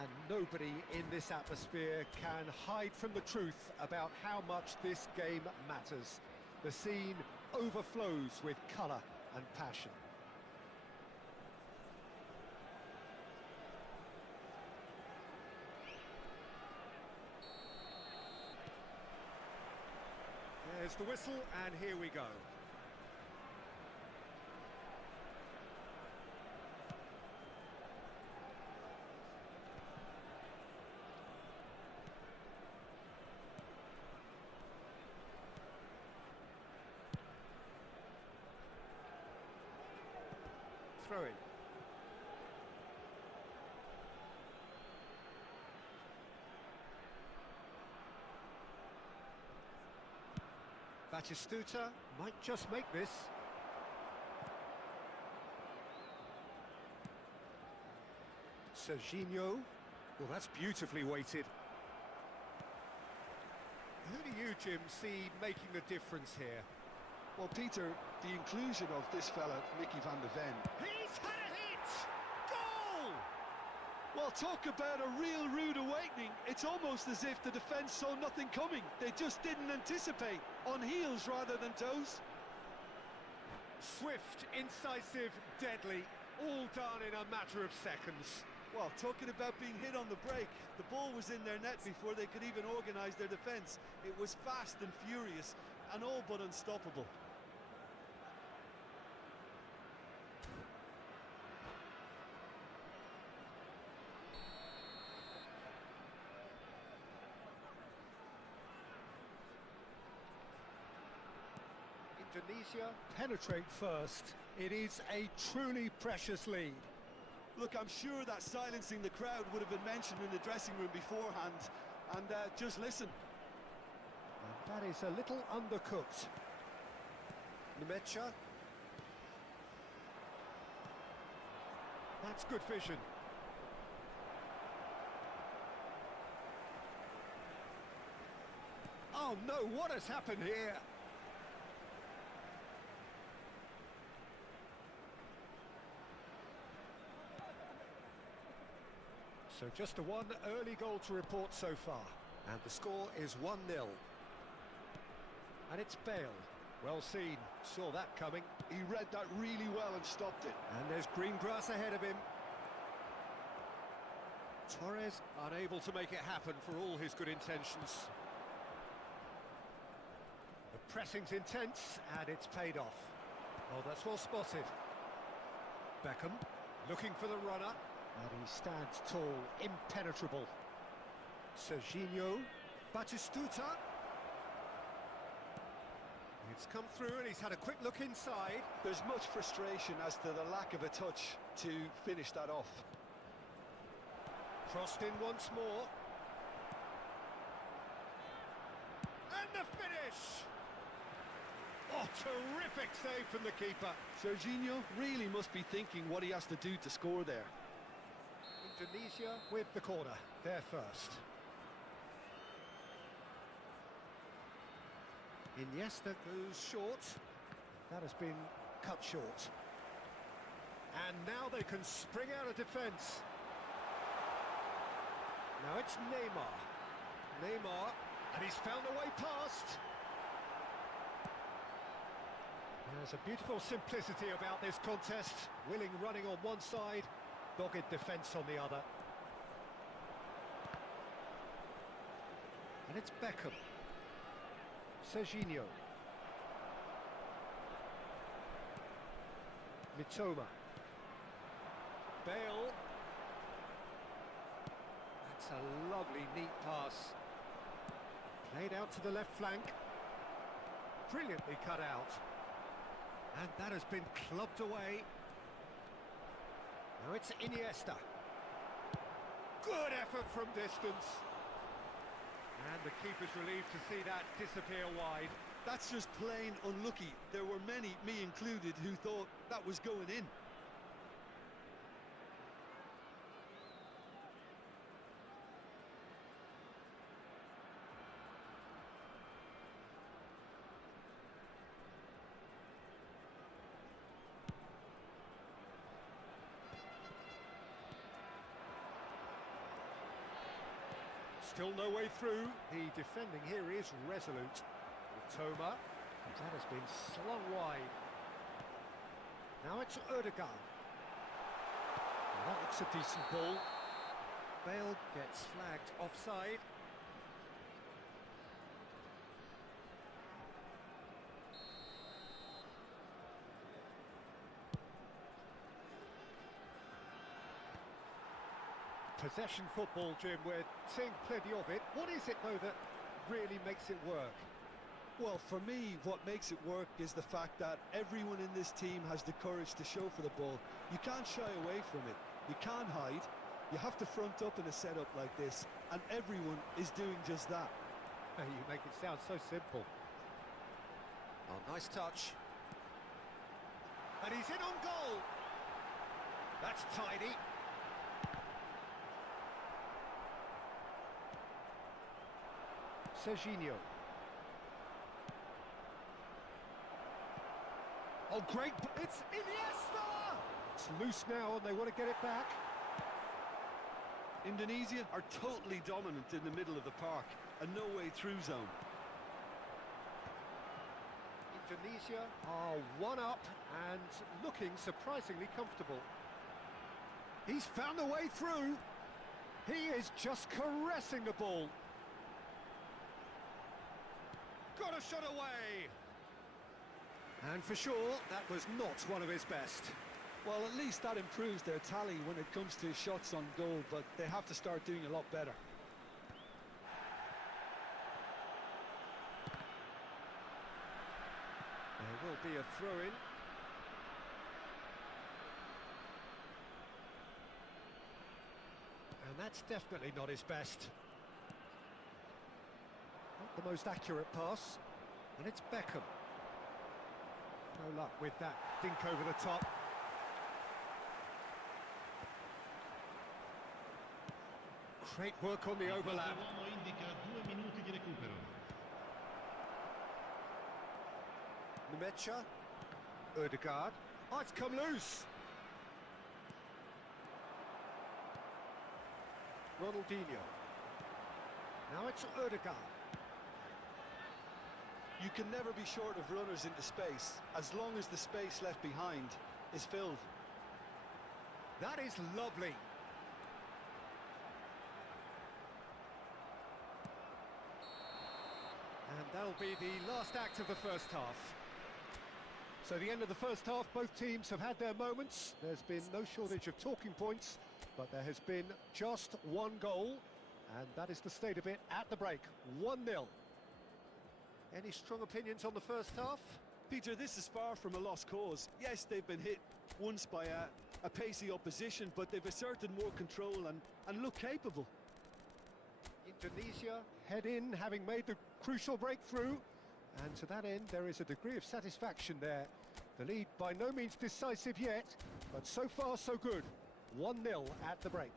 And nobody in this atmosphere can hide from the truth about how much this game matters. The scene overflows with colour and passion. There's the whistle, and here we go. Throw in. Batistuta might just make this. Serginho. Well, that's beautifully weighted. Who do you, Jim, see making the difference here? Well, Peter, the inclusion of this fella, Mickey van de Ven. He's had a hit! Goal! Well, talk about a real rude awakening. It's almost as if the defence saw nothing coming. They just didn't anticipate. On heels rather than toes. Swift, incisive, deadly, all done in a matter of seconds. Well, talking about being hit on the break, the ball was in their net before they could even organise their defence. It was fast and furious, and all but unstoppable. Indonesia penetrate first. It is a truly precious lead. Look, I'm sure that silencing the crowd would have been mentioned in the dressing room beforehand. And just listen. And that is a little undercooked. Nemecha. That's good vision. Oh no, what has happened here? So just the one early goal to report so far. And the score is 1-0. And it's Bale. Well seen, saw that coming. He read that really well and stopped it. And there's green grass ahead of him. Torres unable to make it happen for all his good intentions. The pressing's intense and it's paid off. Oh, that's well spotted. Beckham looking for the runner. And he stands tall, impenetrable. Serginho, Batistuta. It's come through and he's had a quick look inside. There's much frustration as to the lack of a touch to finish that off. Crossed in once more. And the finish! Oh, terrific save from the keeper. Serginho really must be thinking what he has to do to score there. Indonesia with the corner, there first. Iniesta goes short. That has been cut short. And now they can spring out of defence. Now it's Neymar. Neymar, and he's found a way past. There's a beautiful simplicity about this contest. Willing running on one side, dogged defence on the other. And it's Beckham. Serginho. Mitoma. Bale. That's a lovely, neat pass. Played out to the left flank. Brilliantly cut out. And that has been clubbed away. Now it's Iniesta. Good effort from distance. And the keeper's relieved to see that disappear wide. That's just plain unlucky. There were many, me included, who thought that was going in. Still no way through. The defending here is resolute. Toma, that has been slung wide. Now it's Erdogan. That looks a decent ball. Bale gets flagged offside. Possession football, Jim, we're seeing plenty of it. What is it, though, that really makes it work? Well, for me, what makes it work is the fact that everyone in this team has the courage to show for the ball. You can't shy away from it. You can't hide. You have to front up in a setup like this, and everyone is doing just that. You make it sound so simple. Oh, nice touch. And he's in on goal. That's tidy. Serginho. Oh, great! It's Iniesta! It's loose now, and they want to get it back. Indonesia are totally dominant in the middle of the park, a no-way through zone. Indonesia are one up and looking surprisingly comfortable. He's found a way through. He is just caressing the ball. Got a shot away! And for sure, that was not one of his best. Well, at least that improves their tally when it comes to shots on goal, but they have to start doing a lot better. There will be a throw-in. And that's definitely not his best. Not the most accurate pass, and it's Beckham. No luck with that dink over the top. Great work on the overlap. L'uomo indica 2 minuti di recupero. Nemecha. Ødegaard. Oh, it's come loose. Ronaldinho. Now it's Ødegaard. You can never be short of runners into space, as long as the space left behind is filled. That is lovely. And that'll be the last act of the first half. So the end of the first half, both teams have had their moments. There's been no shortage of talking points, but there has been just one goal, and that is the state of it at the break, 1-0. Any strong opinions on the first half? Peter, this is far from a lost cause. Yes, they've been hit once by a pacey opposition, but they've asserted more control and look capable. Indonesia head in, having made the crucial breakthrough, and to that end there is a degree of satisfaction there. The lead by no means decisive yet, but so far so good. 1-0 at the break.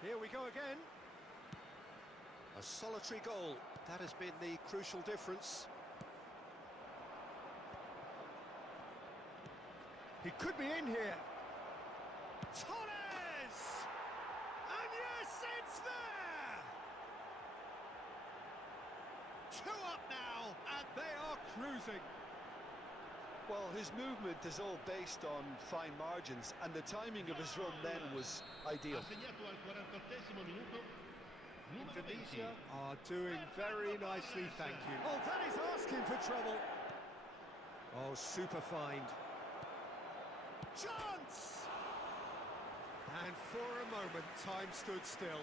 Here we go again. A solitary goal. That has been the crucial difference. He could be in here. Torres! And yes, it's there! 2 up now, and they are cruising. Well, his movement is all based on fine margins, and the timing of his run then was ideal. Assegnato al 48esimo minuto. Numero 20. Indonesia are doing very nicely, thank you. Oh, that is asking for trouble. Oh, super find. Chance! And for a moment, time stood still.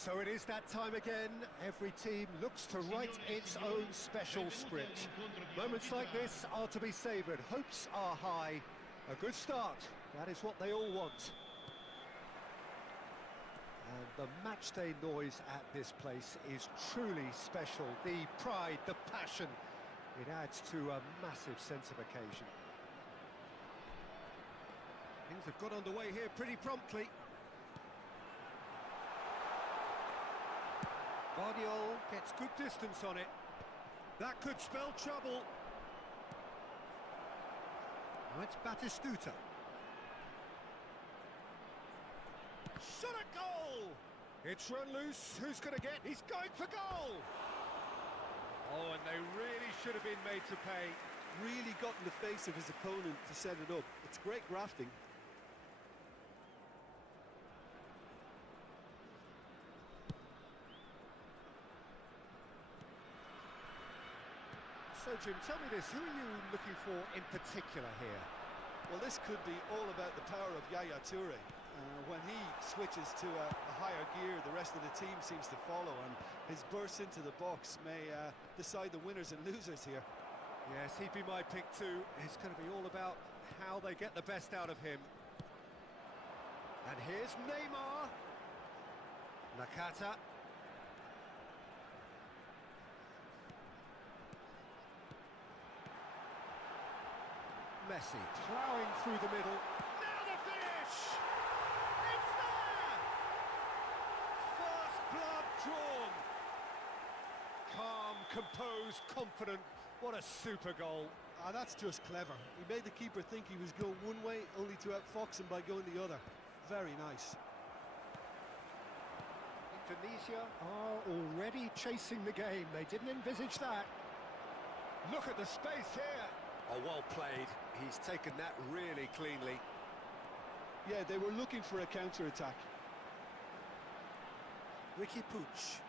So it is that time again. Every team looks to write its own special script. Moments like this are to be savoured. Hopes are high. A good start. That is what they all want. And the matchday noise at this place is truly special. The pride, the passion, it adds to a massive sense of occasion. Things have got underway here pretty promptly. Guardiola gets good distance on it. That could spell trouble. Now it's Batistuta. Shot at goal! It's run loose. Who's going to get? He's going for goal! Oh, and they really should have been made to pay. Really got in the face of his opponent to set it up. It's great grafting. So, Jim, tell me this, who are you looking for in particular here? Well, this could be all about the power of Yaya Toure. When he switches to a higher gear, the rest of the team seems to follow, and his burst into the box may decide the winners and losers here. Yes, he'd be my pick too. It's going to be all about how they get the best out of him. And here's Neymar. Nakata. Messi ploughing through the middle. Now the finish! It's there! First blood drawn. Calm, composed, confident. What a super goal. That's just clever. He made the keeper think he was going one way, only to outfox him by going the other. Very nice. Indonesia are already chasing the game. They didn't envisage that. Look at the space here. Oh, well played. He's taken that really cleanly. Yeah, they were looking for a counter-attack. Ricky Puig.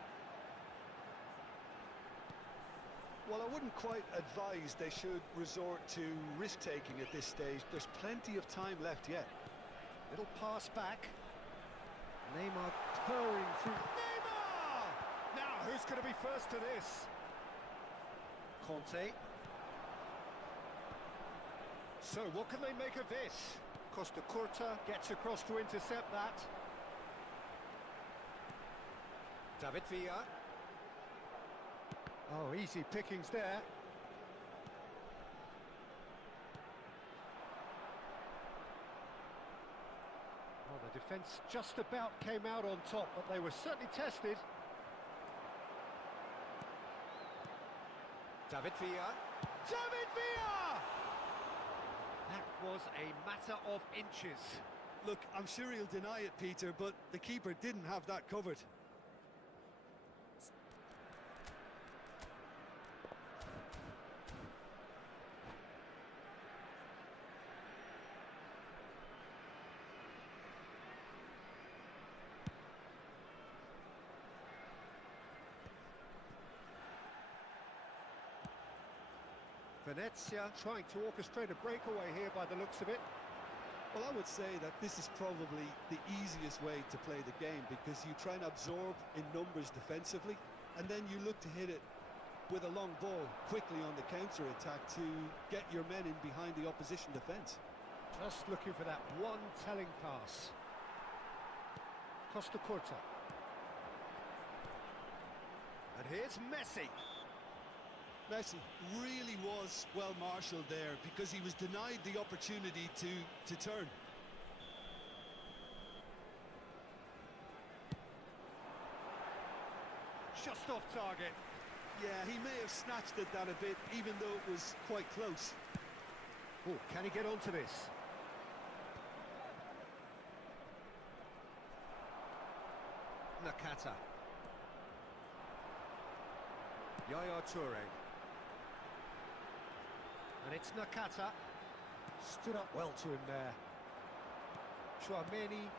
Well, I wouldn't quite advise they should resort to risk-taking at this stage. There's plenty of time left yet. Little pass back. Neymar purring through. Neymar! Now, who's going to be first to this? Conte. So, what can they make of this? Costa Curta gets across to intercept that. David Villa. Oh, easy pickings there. Well, the defence just about came out on top, but they were certainly tested. David Villa. David Villa! That was a matter of inches. Look, I'm sure he'll deny it, Peter, but the keeper didn't have that covered. Venezia trying to orchestrate a breakaway here by the looks of it. Well, I would say that this is probably the easiest way to play the game, because you try and absorb in numbers defensively, and then you look to hit it with a long ball quickly on the counter-attack to get your men in behind the opposition defence. Just looking for that one telling pass. Costa Curta. And here's Messi. Messi really was well marshalled there, because he was denied the opportunity to turn. Just off target. Yeah, he may have snatched at that a bit, even though it was quite close. Oh, can he get onto this? Nakata. Yaya Toure. And it's Nakata. Stood up well to him there. Chouameni.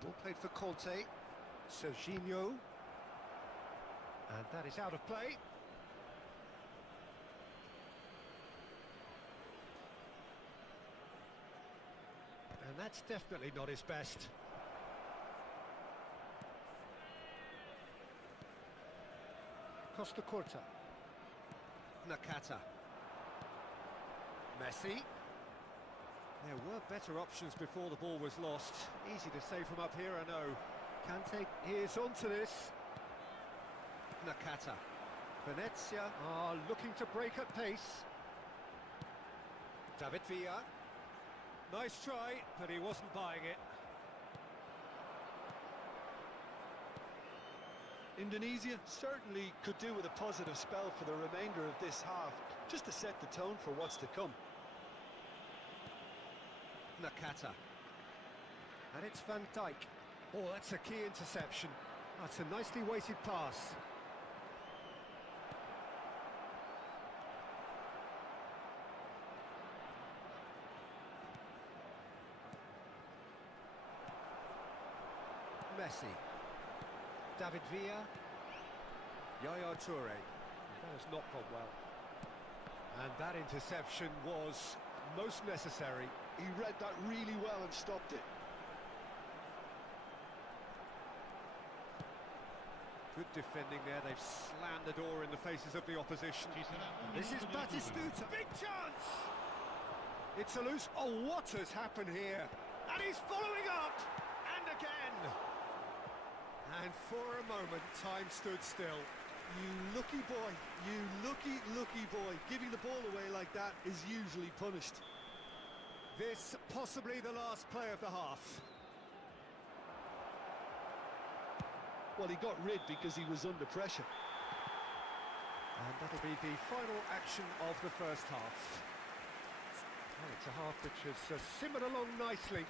Ball played for Conte. Serginho. And that is out of play. And that's definitely not his best. Costa Curta. Nakata. Messi. There were better options before the ball was lost. Easy to save from up here, I know. Kante is onto this. Nakata. Venezia are looking to break at pace. David Villa. Nice try, but he wasn't buying it. Indonesia certainly could do with a positive spell for the remainder of this half, just to set the tone for what's to come. Nakata. And it's Van Dijk. Oh, that's a key interception. That's a nicely weighted pass. Messi. David Villa. Yaya Toure. That has not gone well. And that interception was most necessary. He read that really well and stopped it. Good defending there. They've slammed the door in the faces of the opposition. This is Batistuta. Big chance! It's a loose... Oh, what has happened here? And he's following up! And again! And for a moment, time stood still. You lucky boy, you lucky boy. Giving the ball away like that is usually punished. This possibly the last play of the half. Well, he got rid because he was under pressure. And that'll be the final action of the first half. Well, it's a half which has simmered along nicely,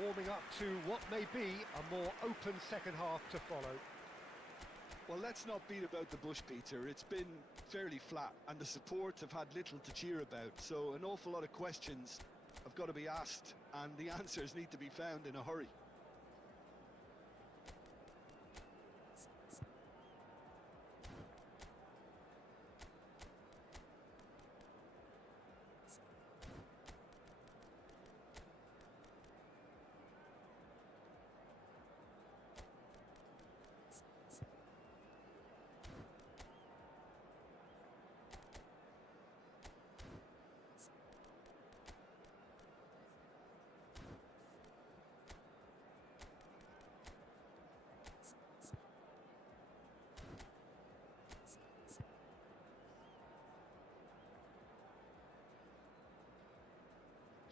warming up to what may be a more open second half to follow. Well, let's not beat about the bush, Peter. It's been fairly flat, and the support have had little to cheer about, so an awful lot of questions have got to be asked, and the answers need to be found in a hurry.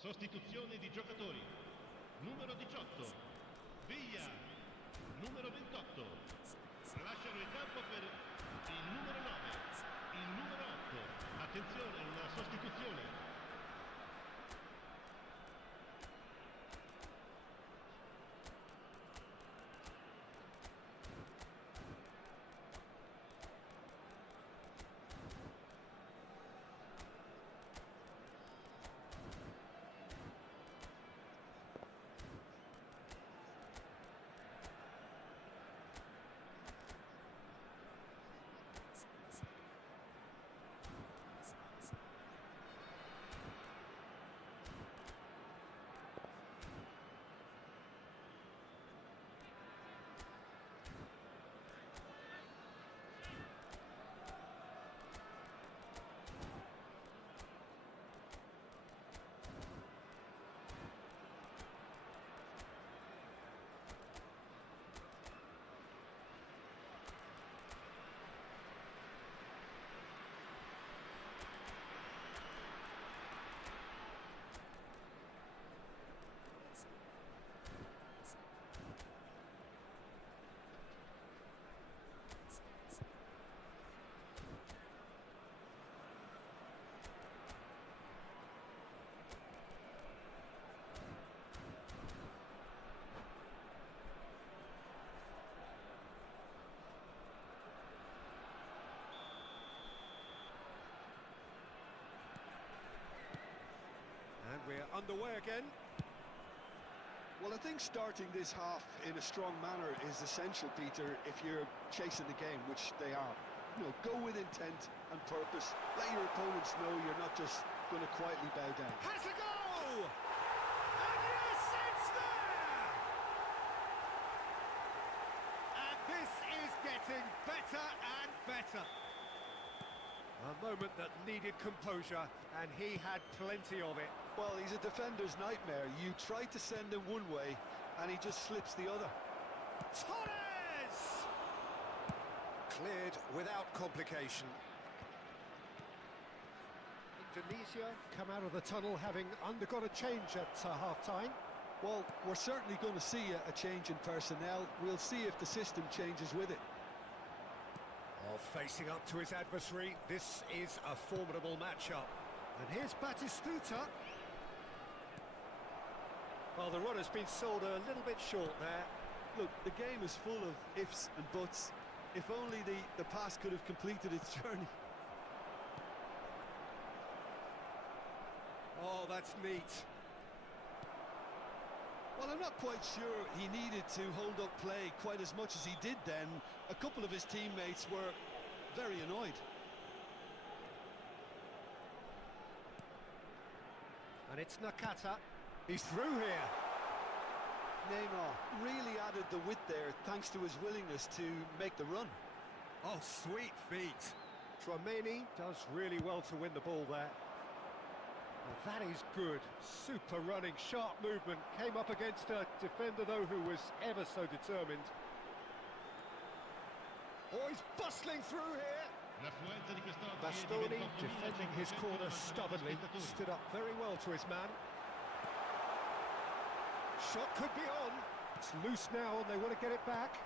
Sostituzione di giocatori. Numero 18, Villa. Numero 28, lasciano il campo per il numero 9, il numero 8. Attenzione, una sostituzione. We're underway again. Well, I think starting this half in a strong manner is essential, Peter, if you're chasing the game, which they are. You know, go with intent and purpose. Let your opponents know you're not just going to quietly bow down. Has a go! And yes, it's there! And this is getting better and better. A moment that needed composure, and he had plenty of it. Well, he's a defender's nightmare. You try to send him one way, and he just slips the other. Torres! Cleared without complication. Indonesia come out of the tunnel having undergone a change at half-time. Well, we're certainly going to see a change in personnel. We'll see if the system changes with it. Facing up to his adversary, this is a formidable matchup. And here's Batistuta. Well, the run has been sold a little bit short there. Look, the game is full of ifs and buts. If only the pass could have completed its journey. Oh, that's neat. Well, I'm not quite sure he needed to hold up play quite as much as he did then. A couple of his teammates were very annoyed. And it's Nakata. He's through here. Neymar really added the width there thanks to his willingness to make the run. Oh, sweet feet. Tchouaméni does really well to win the ball there. Well, that is good. Super running, sharp movement. Came up against a defender, though, who was ever so determined. Oh, he's bustling through here. Bastoni, defending his corner stubbornly, stood up very well to his man. Shot could be on. It's loose now and they want to get it back.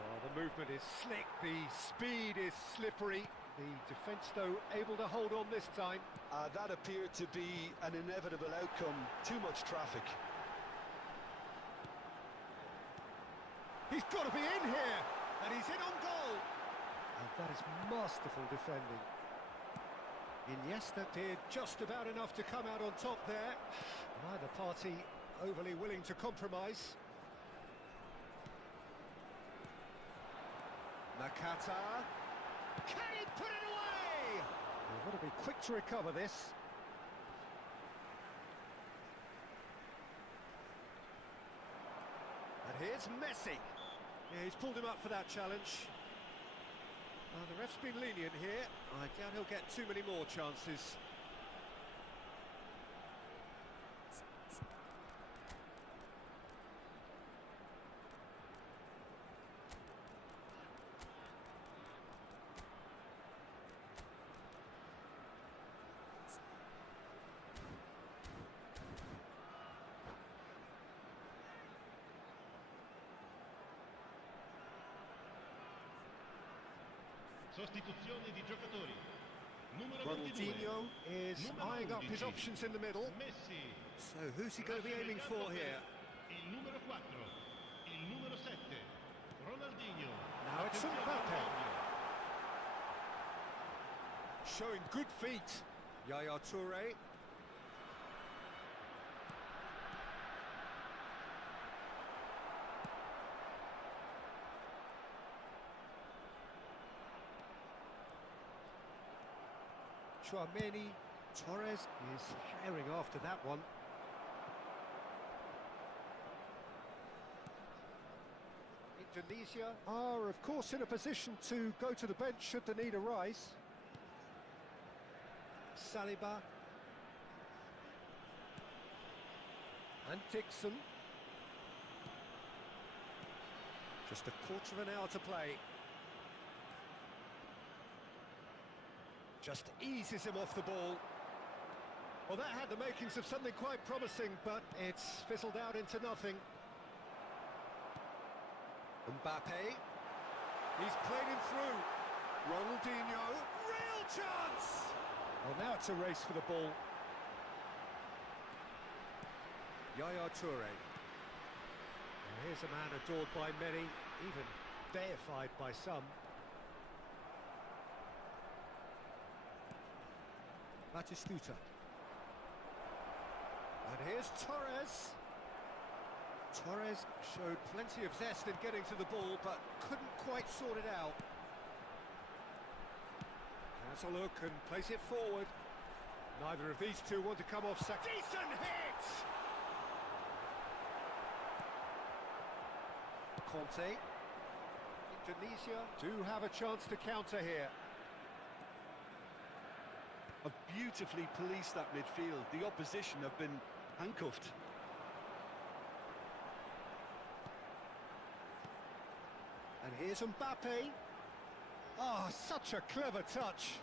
Oh, the movement is slick, the speed is slippery. The defence, though, able to hold on this time. That appeared to be an inevitable outcome. Too much traffic. He's got to be in here, and he's in on goal. And that is masterful defending. Iniesta did just about enough to come out on top there. Neither party overly willing to compromise. Nakata. Can he put it away? They've got to be quick to recover this. And here's Messi. Yeah, he's pulled him up for that challenge. The ref's been lenient here. I doubt he'll get too many more chances. Sostituzione di giocatori. Numero 22. Ronaldinho is eyeing up his options in the middle. Messi. So who's he going to be aiming for here? Il numero 4. Il numero 7. Ronaldinho. Now it's Mbappe. Showing good feet. Yaya Toure. Tchouaméni. Torres is herring after that one. Indonesia are, of course, in a position to go to the bench should the need arise. Saliba. And Dixon. Just a quarter of an hour to play. Just eases him off the ball. Well, that had the makings of something quite promising, but it's fizzled out into nothing. Mbappe. He's played him through. Ronaldinho. Real chance! Well, now it's a race for the ball. Yaya Toure. And here's a man adored by many, even deified by some. Batistuta. And here's Torres. Torres showed plenty of zest in getting to the ball, but couldn't quite sort it out. Has a look and plays it forward. Neither of these two want to come off sack. Decent hit! Conte. Indonesia do have a chance to counter here. have beautifully policed that midfield. The opposition have been handcuffed. And here's Mbappe. Oh, such a clever touch.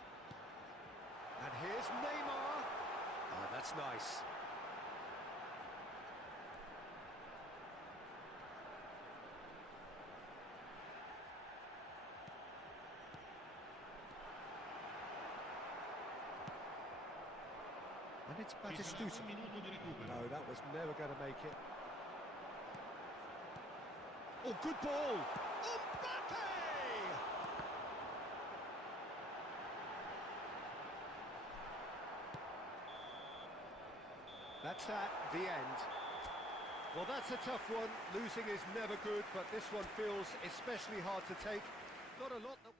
And here's Neymar. Oh, that's nice. And it's Batistuta. No, that was never going to make it. Oh, good ball! Mbappe! That's that, the end. Well, that's a tough one. Losing is never good, but this one feels especially hard to take. Not a lot that...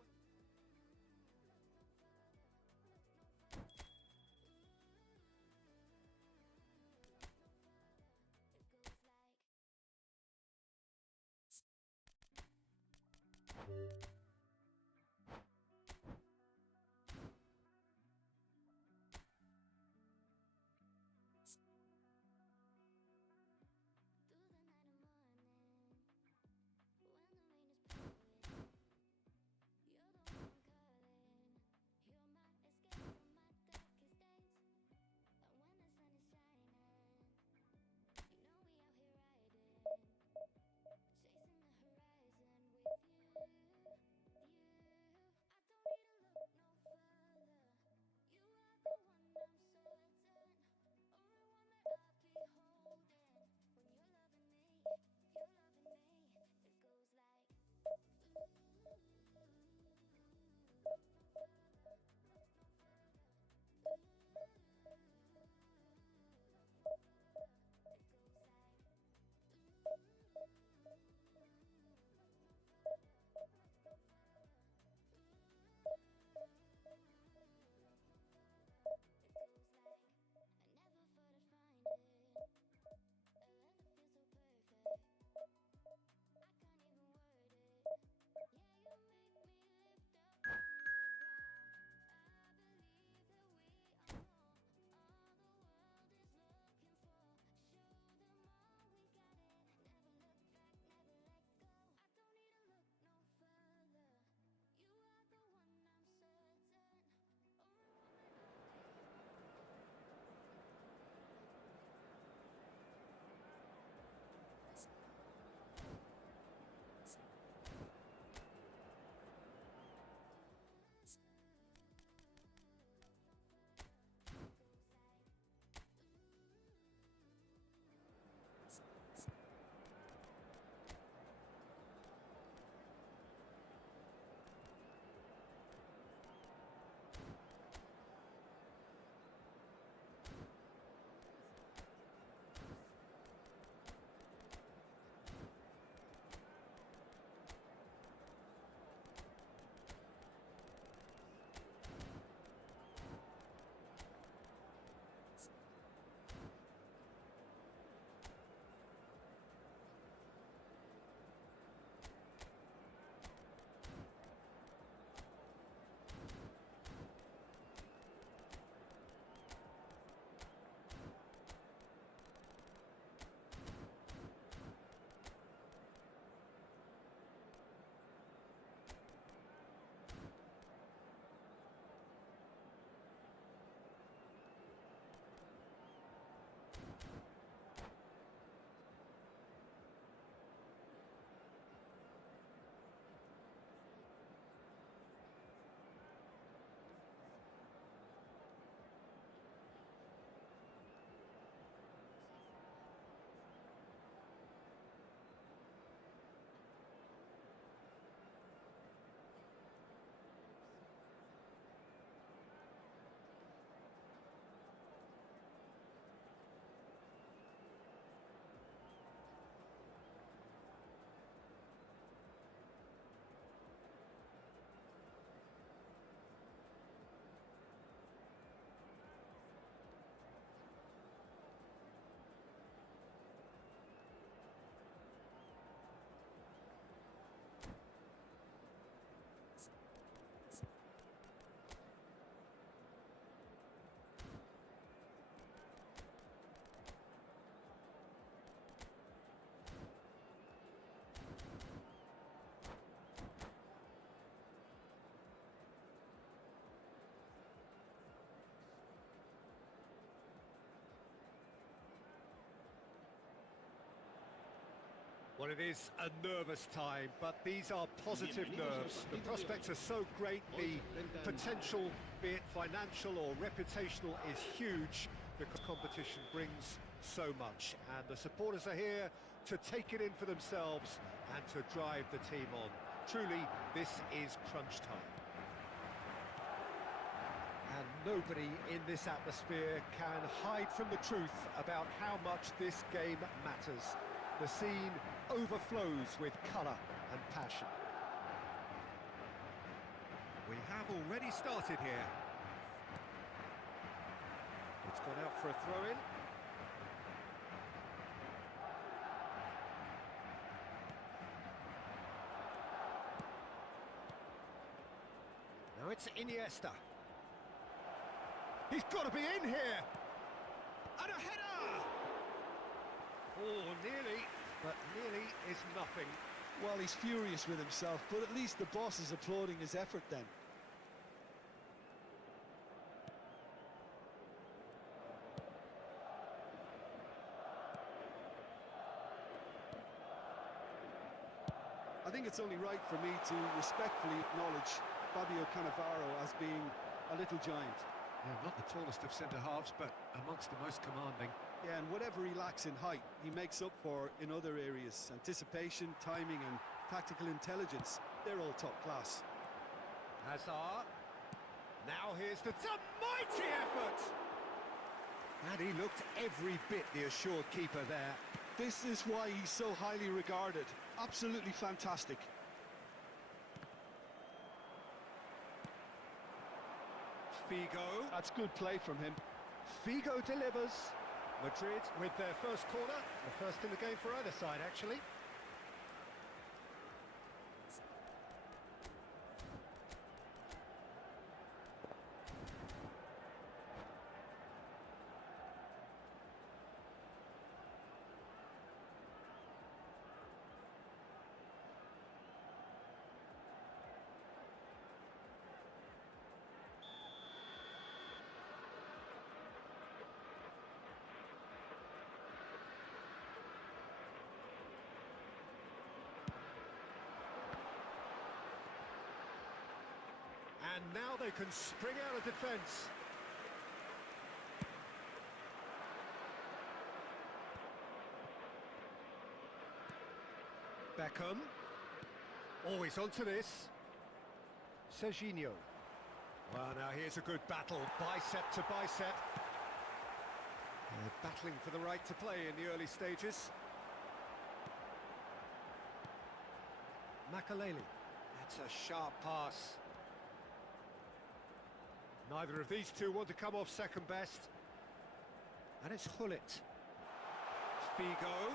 Well, it is a nervous time, but these are positive nerves. The prospects are so great, the potential, be it financial or reputational, is huge. The competition brings so much, and the supporters are here to take it in for themselves and to drive the team on. Truly, this is crunch time. And nobody in this atmosphere can hide from the truth about how much this game matters. The scene overflows with colour and passion. We have already started here. It's gone out for a throw-in. Now it's Iniesta. He's got to be in here! And a header! Oh, nearly, but nearly is nothing. Well, he's furious with himself, but at least the boss is applauding his effort then. I think it's only right for me to respectfully acknowledge Fabio Cannavaro as being a little giant. Yeah, not the tallest of centre-halves, but amongst the most commanding. Yeah, and whatever he lacks in height, he makes up for in other areas. Anticipation, timing and tactical intelligence, they're all top class. Hazard. Now here's the mighty effort! And he looked every bit the assured keeper there. This is why he's so highly regarded. Absolutely fantastic. Figo. That's good play from him. Figo delivers. Madrid with their first corner. The first in the game for either side, actually. And now they can spring out of defence. Beckham. Oh, he's onto this. Serginho. Well, now here's a good battle, bicep to bicep. They're battling for the right to play in the early stages. Makaleli. That's a sharp pass. Neither of these two want to come off second best. And it's Hullet. Figo.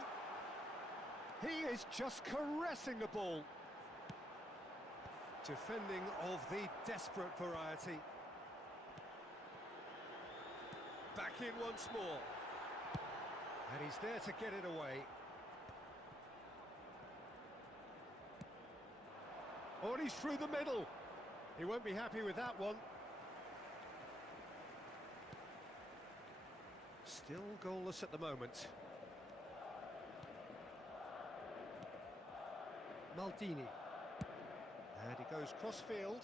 He is just caressing the ball. Defending of the desperate variety. Back in once more. And he's there to get it away. Oh, and he's through the middle. He won't be happy with that one. Still goalless at the moment. Maldini. And he goes cross-field.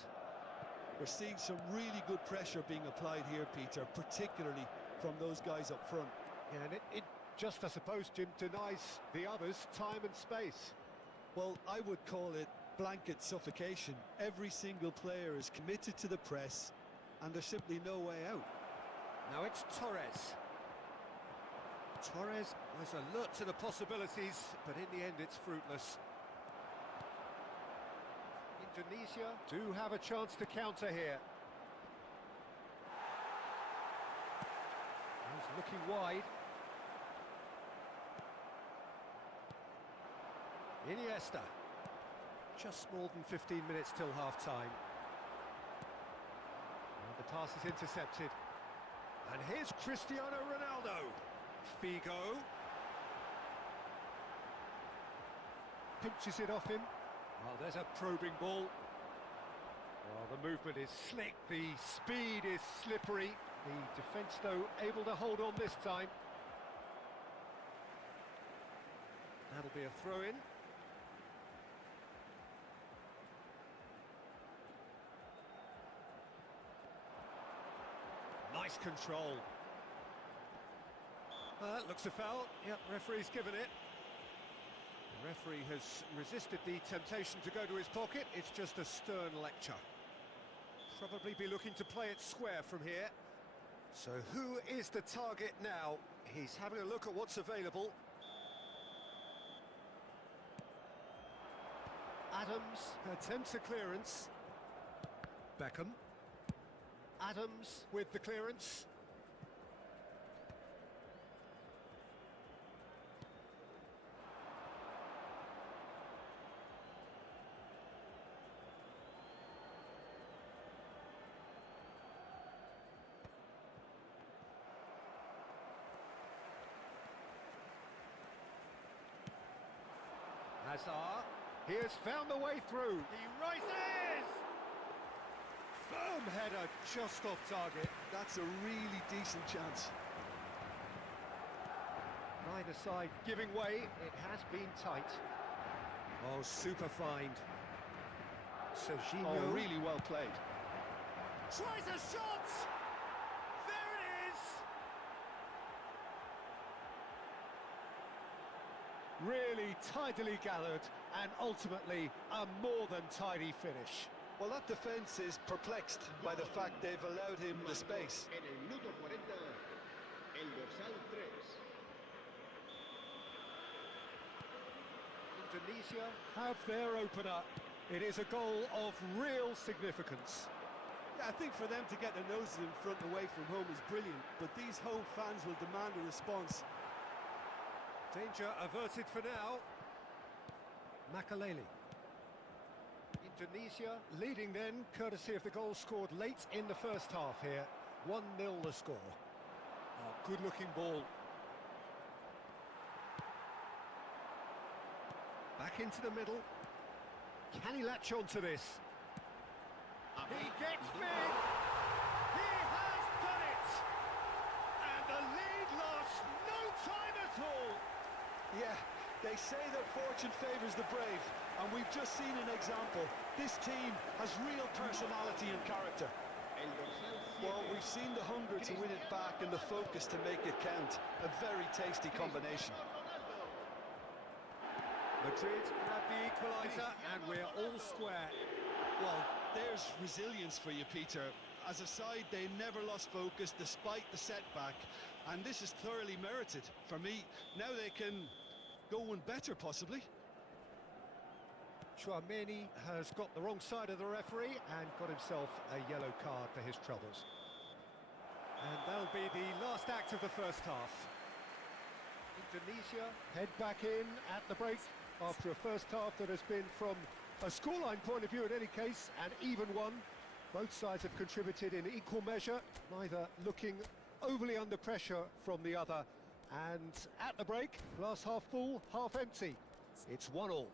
We're seeing some really good pressure being applied here, Peter, particularly from those guys up front. Yeah, and it just, I suppose, Jim, denies the others time and space. Well, I would call it blanket suffocation. Every single player is committed to the press, and there's simply no way out. Now it's Torres. Torres was alert to the possibilities, but in the end it's fruitless. Indonesia do have a chance to counter here. He's looking wide. Iniesta. Just more than 15 minutes till half-time. And the pass is intercepted. And here's Cristiano Ronaldo. Figo. Pinches it off him. Oh, there's a probing ball. Well, the movement is slick, the speed is slippery. The defence, though, able to hold on this time. That'll be a throw-in. Nice control. Looks a foul. Yep, referee's given it. The referee has resisted the temptation to go to his pocket. It's just a stern lecture. Probably be looking to play it square from here. So who is the target now? He's having a look at what's available. Adams attempts a clearance. Beckham. Adams with the clearance. Hazard, he has found the way through. He rises! Firm header just off target. That's a really decent chance. Neither side giving way. It has been tight. Oh, super find. Serginho. Oh, really well played. Tries a shot! There it is! Really tidily gathered and ultimately a more than tidy finish. Well, that defence is perplexed by the fact they've allowed him the space. En el minuto 40, el dorsal 3. Indonesia have their opener. It is a goal of real significance. Yeah, I think for them to get their noses in front away from home is brilliant, but these home fans will demand a response. Danger averted for now. Makaleli. Indonesia leading then, courtesy of the goal scored late in the first half here. 1-0 the score. Oh, good-looking ball. Back into the middle. Can he latch on to this? He gets big! He has done it! And the lead lost no time at all! Yeah, they say that fortune favours the brave, and we've just seen an example. This team has real personality and character. Well, we've seen the hunger to win it back and the focus to make it count. A very tasty combination. Madrid have the equaliser, and we're all square. Well, there's resilience for you, Peter. As a side, they never lost focus despite the setback, and this is thoroughly merited. For me, now they can go one better, possibly. Chouameni has got the wrong side of the referee and got himself a yellow card for his troubles. And that'll be the last act of the first half. Indonesia head back in at the break after a first half that has been, from a scoreline point of view in any case, an even one. Both sides have contributed in equal measure, neither looking overly under pressure from the other. And at the break, glass half full, half empty. It's 1-1.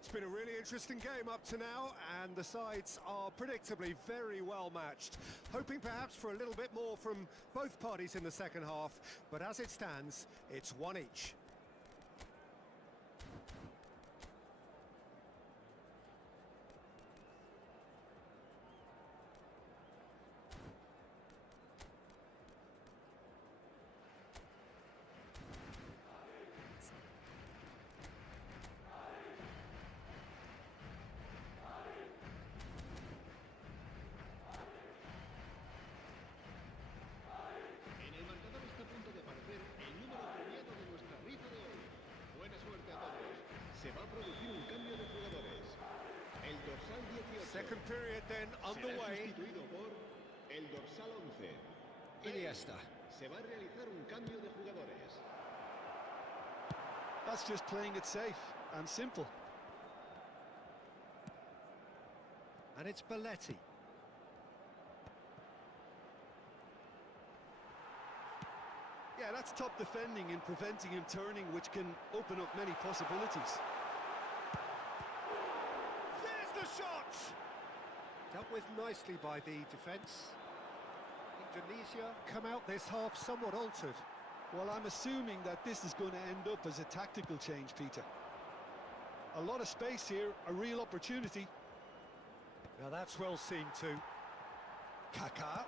It's been a really interesting game up to now, and the sides are predictably very well matched. Hoping perhaps for a little bit more from both parties in the second half, but as it stands, it's one each. Second period then underway. Sustituido por el dorsal 11. Iniesta. Se va a realizar un cambio de jugadores. That's just playing it safe and simple. And it's Belletti. Yeah, that's top defending and preventing him turning, which can open up many possibilities. There's the shot! Dealt with nicely by the defence. Indonesia come out this half somewhat altered. Well, I'm assuming that this is going to end up as a tactical change, Peter. A lot of space here, a real opportunity. Now that's well seen too. Kaká.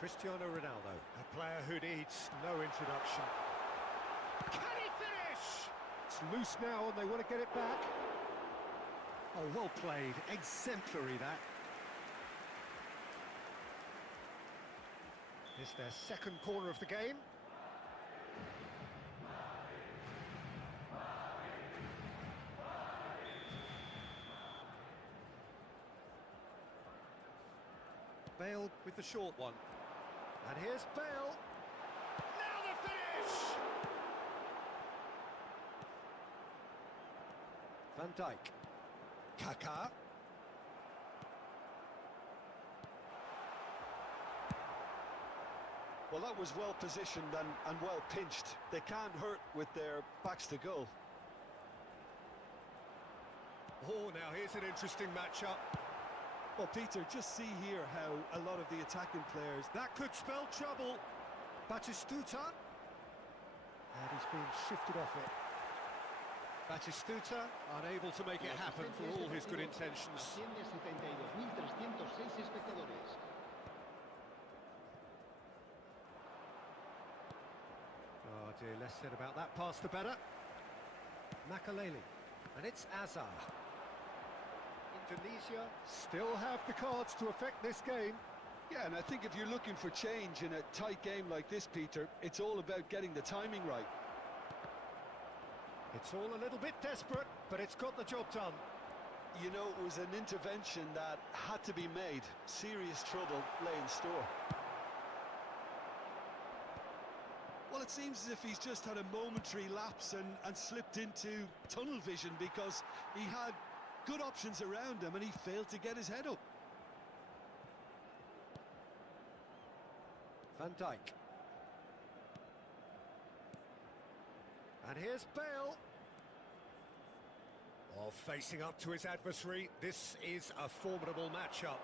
Cristiano Ronaldo, a player who needs no introduction. Can he finish? It's loose now and they want to get it back. Oh, well played. Exemplary, that. It's their second corner of the game. Bale with the short one. And here's Bale. Now the finish! Van Dijk. Kaká. Well, that was well positioned and well pinched. They can't hurt with their backs to goal. Oh, now here's an interesting matchup. Well, Peter, just see here how a lot of the attacking players... That could spell trouble. Batistuta. And he's being shifted off it. Batistuta unable to make it happen for all his good intentions. Oh dear, less said about that pass the better. Makaleli. And it's Azar. Indonesia still have the cards to affect this game. Yeah, and I think if you're looking for change in a tight game like this, Peter, it's all about getting the timing right. It's all a little bit desperate, but it's got the job done. You know, it was an intervention that had to be made. Serious trouble lay in store. Well, it seems as if he's just had a momentary lapse and slipped into tunnel vision because he had good options around him and he failed to get his head up. Van Dijk. And here's Bale. Oh, facing up to his adversary. This is a formidable matchup.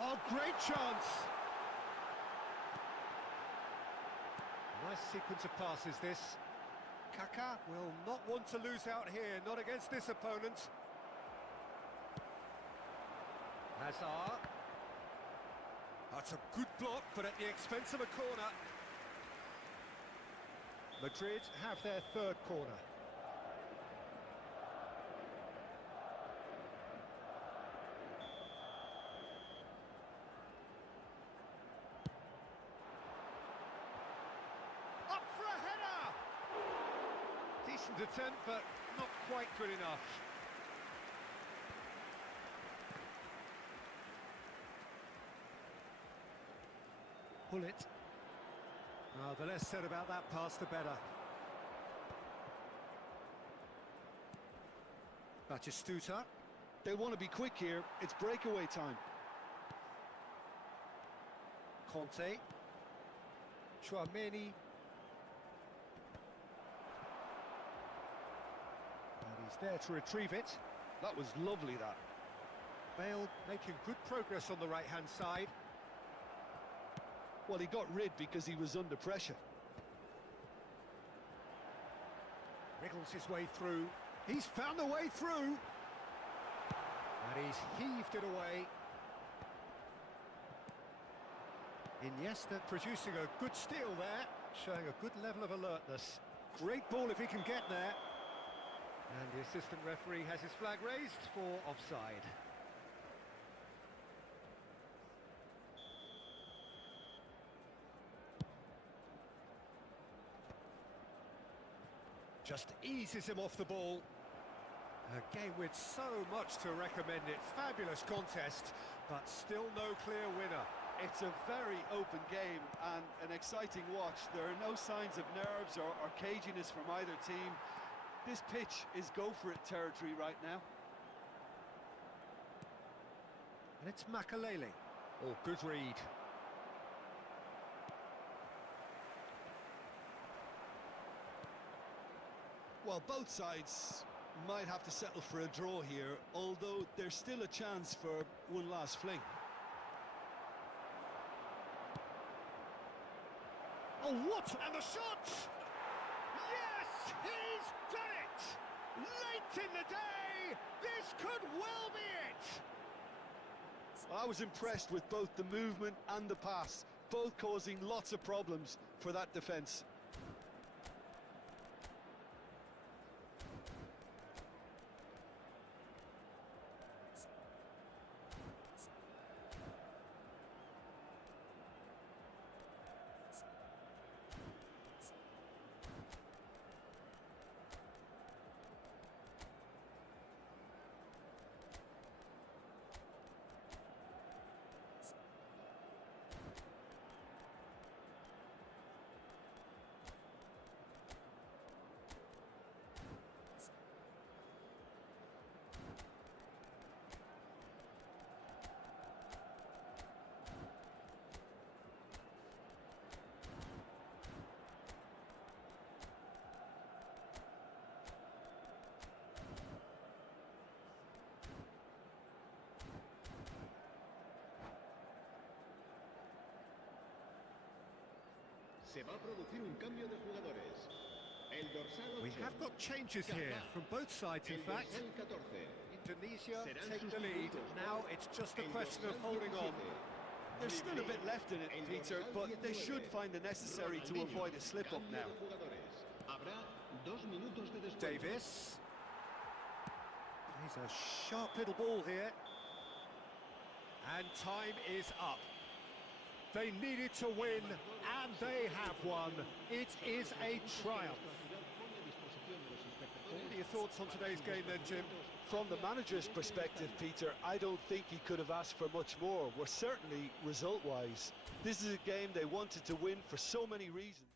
Oh, great chance! Nice sequence of passes, this. Kaká will not want to lose out here, not against this opponent. Hazard. That's a good block, but at the expense of a corner. Madrid have their third corner. Up for a header! Decent attempt, but not quite good enough. Pull it. Oh, the less said about that pass, the better. Batistuta. They want to be quick here. It's breakaway time. Conte. Chouameni. And he's there to retrieve it. That was lovely, that. Bale making good progress on the right-hand side. Well, he got rid because he was under pressure. Wriggles his way through. He's found a way through. And he's heaved it away. Iniesta producing a good steal there, showing a good level of alertness. Great ball if he can get there. And the assistant referee has his flag raised for offside. Just eases him off the ball. A game with so much to recommend it. Fabulous contest, but still no clear winner. It's a very open game and an exciting watch. There are no signs of nerves or caginess from either team. This pitch is go-for-it territory right now. And it's Makaleli. Oh, good read. Well, both sides might have to settle for a draw here, although there's still a chance for one last fling. Oh, what? And the shot! Yes, he's done it! Late in the day, this could well be it! I was impressed with both the movement and the pass, both causing lots of problems for that defence. Se va a producir un cambio de jugadores. El dorsal 8. We have got changes here from both sides, in El fact. dorsal 14. Indonesia Serán take the lead. sustituidos Now por it's just a el question of dorsal holding on. 17. There's still a bit left in it, El Peter, dorsal but they 19. should find the necessary to Ronaldinho. avoid a slip-up Cambio now. de jugadores. Habrá 2 minutos de descuento. Davis. He's a sharp little ball here. And time is up. They needed to win, and they have won. It is a triumph. What are your thoughts on today's game then, Jim? From the manager's perspective, Peter, I don't think he could have asked for much more. Well, certainly result-wise. This is a game they wanted to win for so many reasons.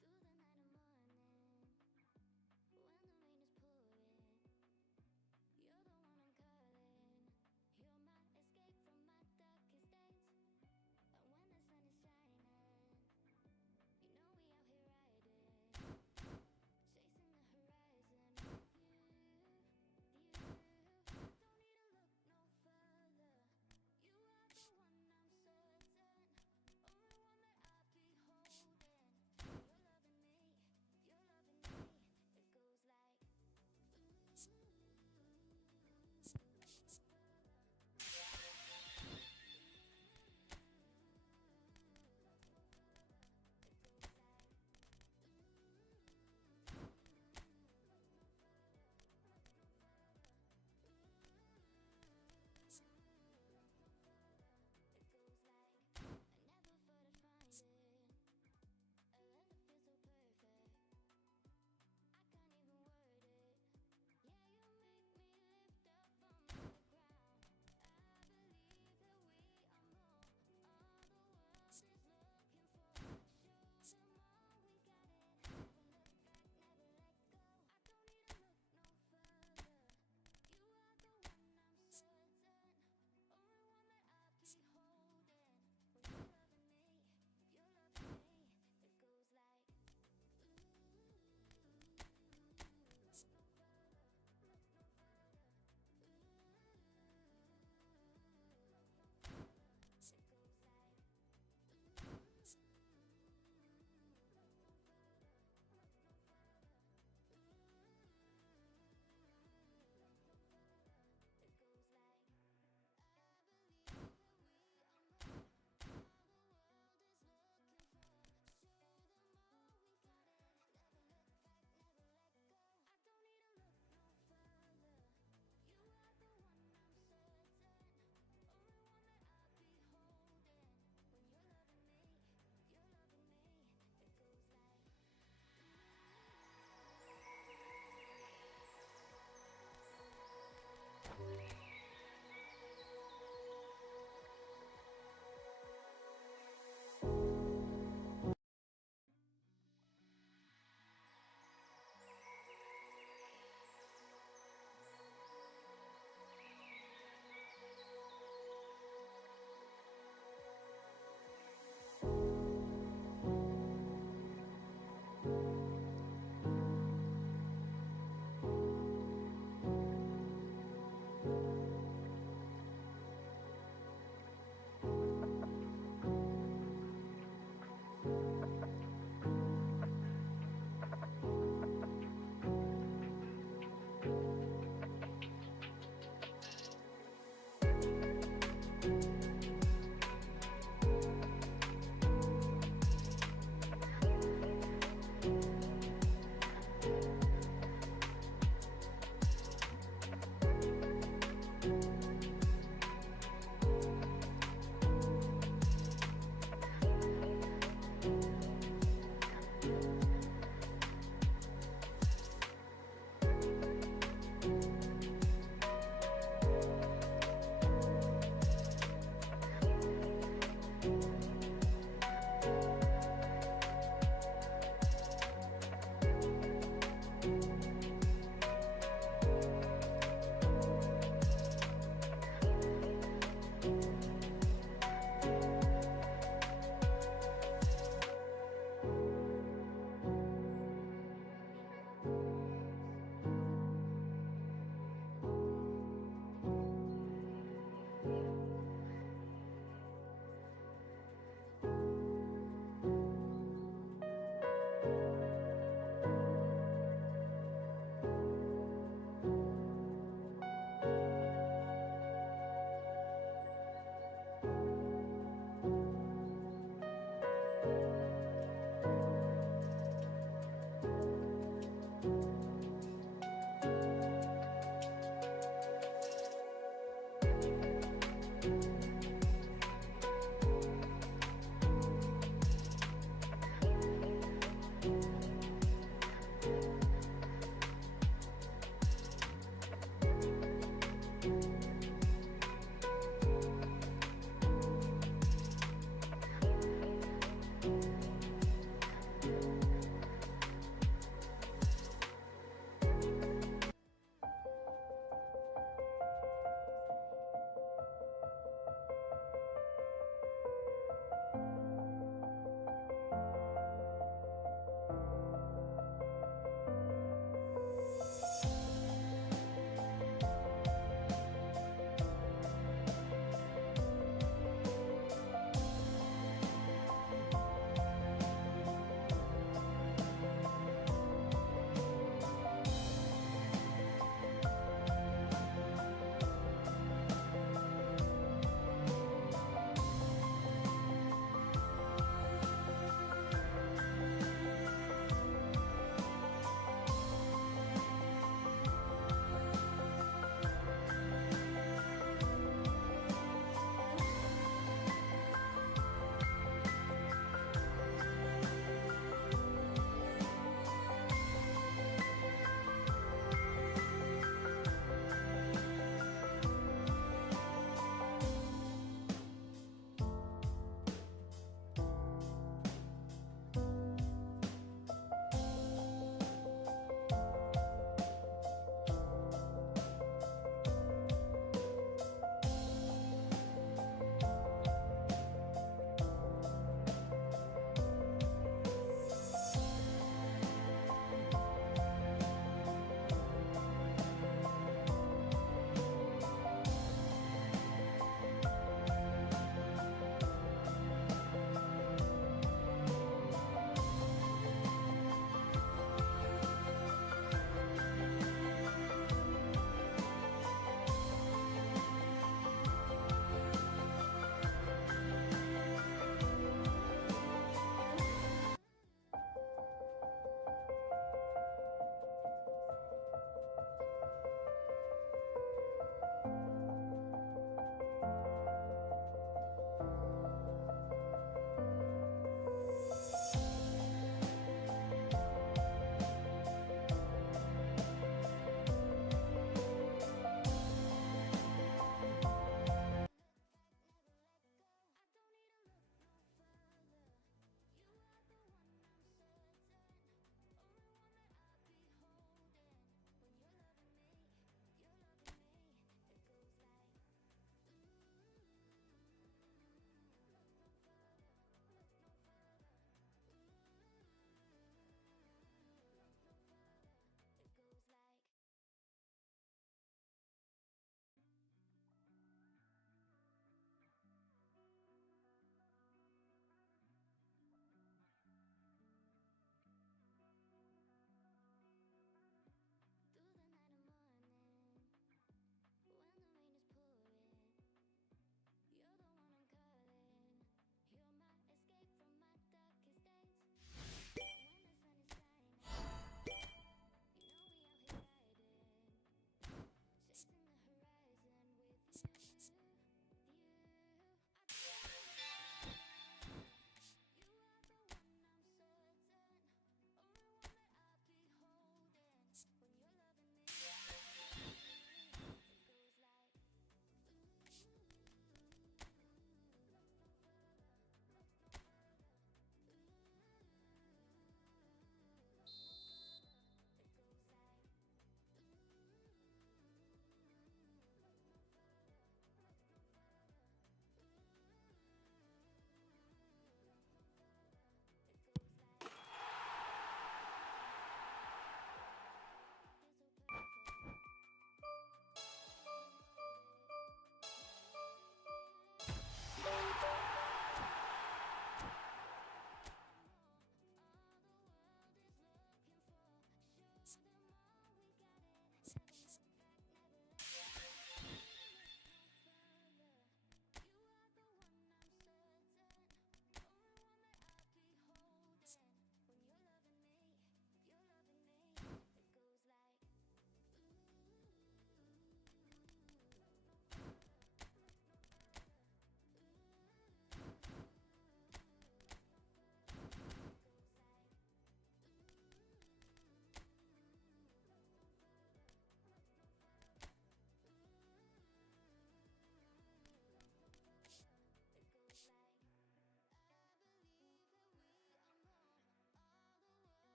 Through the night and morning, when the rain is pouring,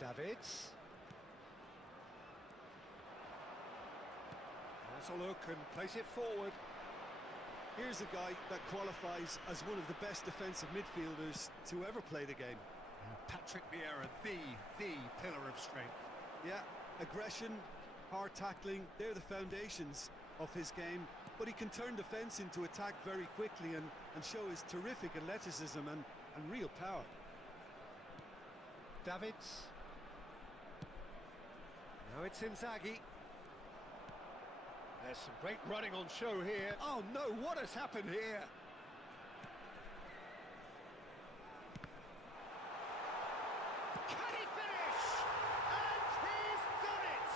Davids. Has a look and place it forward. Here's a guy that qualifies as one of the best defensive midfielders to ever play the game. Patrick Vieira, the pillar of strength. Yeah, aggression, hard tackling, they're the foundations of his game, but he can turn defence into attack very quickly and show his terrific athleticism and real power. Davids. Now it's Inzaghi. There's some great running on show here. Oh no, what has happened here? Can he finish? And he's done it!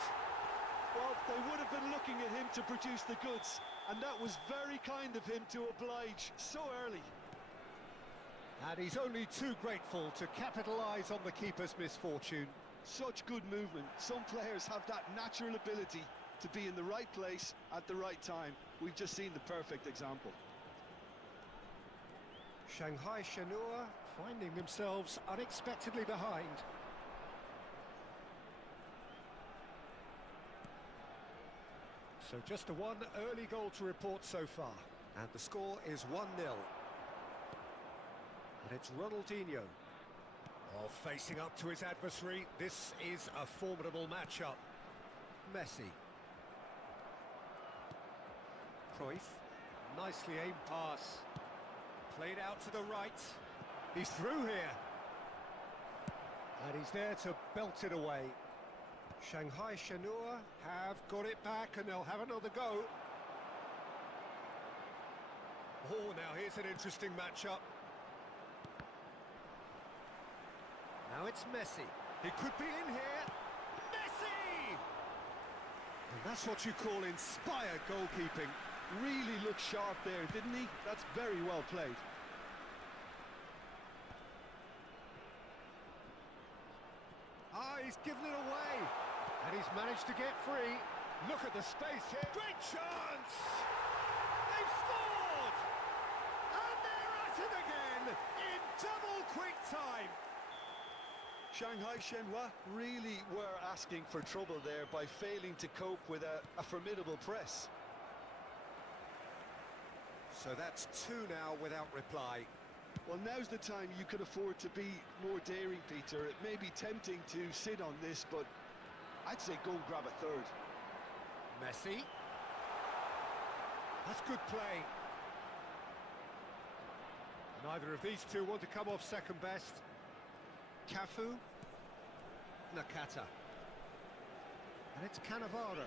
Well, they would have been looking at him to produce the goods, and that was very kind of him to oblige so early. And he's only too grateful to capitalise on the keeper's misfortune. Such good movement. Some players have that natural ability to be in the right place at the right time. We've just seen the perfect example. Shanghai Shenhua finding themselves unexpectedly behind. So just a one early goal to report so far. And the score is 1-0. And it's Ronaldinho. Oh, facing up to his adversary. This is a formidable matchup. Messi. Cruyff, nicely aimed pass, played out to the right, he's through here, and he's there to belt it away. Shanghai Shenhua have got it back and they'll have another go. Oh, now here's an interesting matchup. Now it's Messi, he could be in here, Messi! And that's what you call inspired goalkeeping. Really looked sharp there, didn't he? That's very well played. Ah, he's given it away. And he's managed to get free. Look at the space here. Great chance! They've scored! And they're at it again in double quick time. Shanghai Shenhua really were asking for trouble there by failing to cope with a formidable press. So that's two now without reply. Well, now's the time you could afford to be more daring, Peter. It may be tempting to sit on this, but I'd say go and grab a third. Messi. That's good play. Neither of these two want to come off second best. Cafu. Nakata. And it's Cannavaro.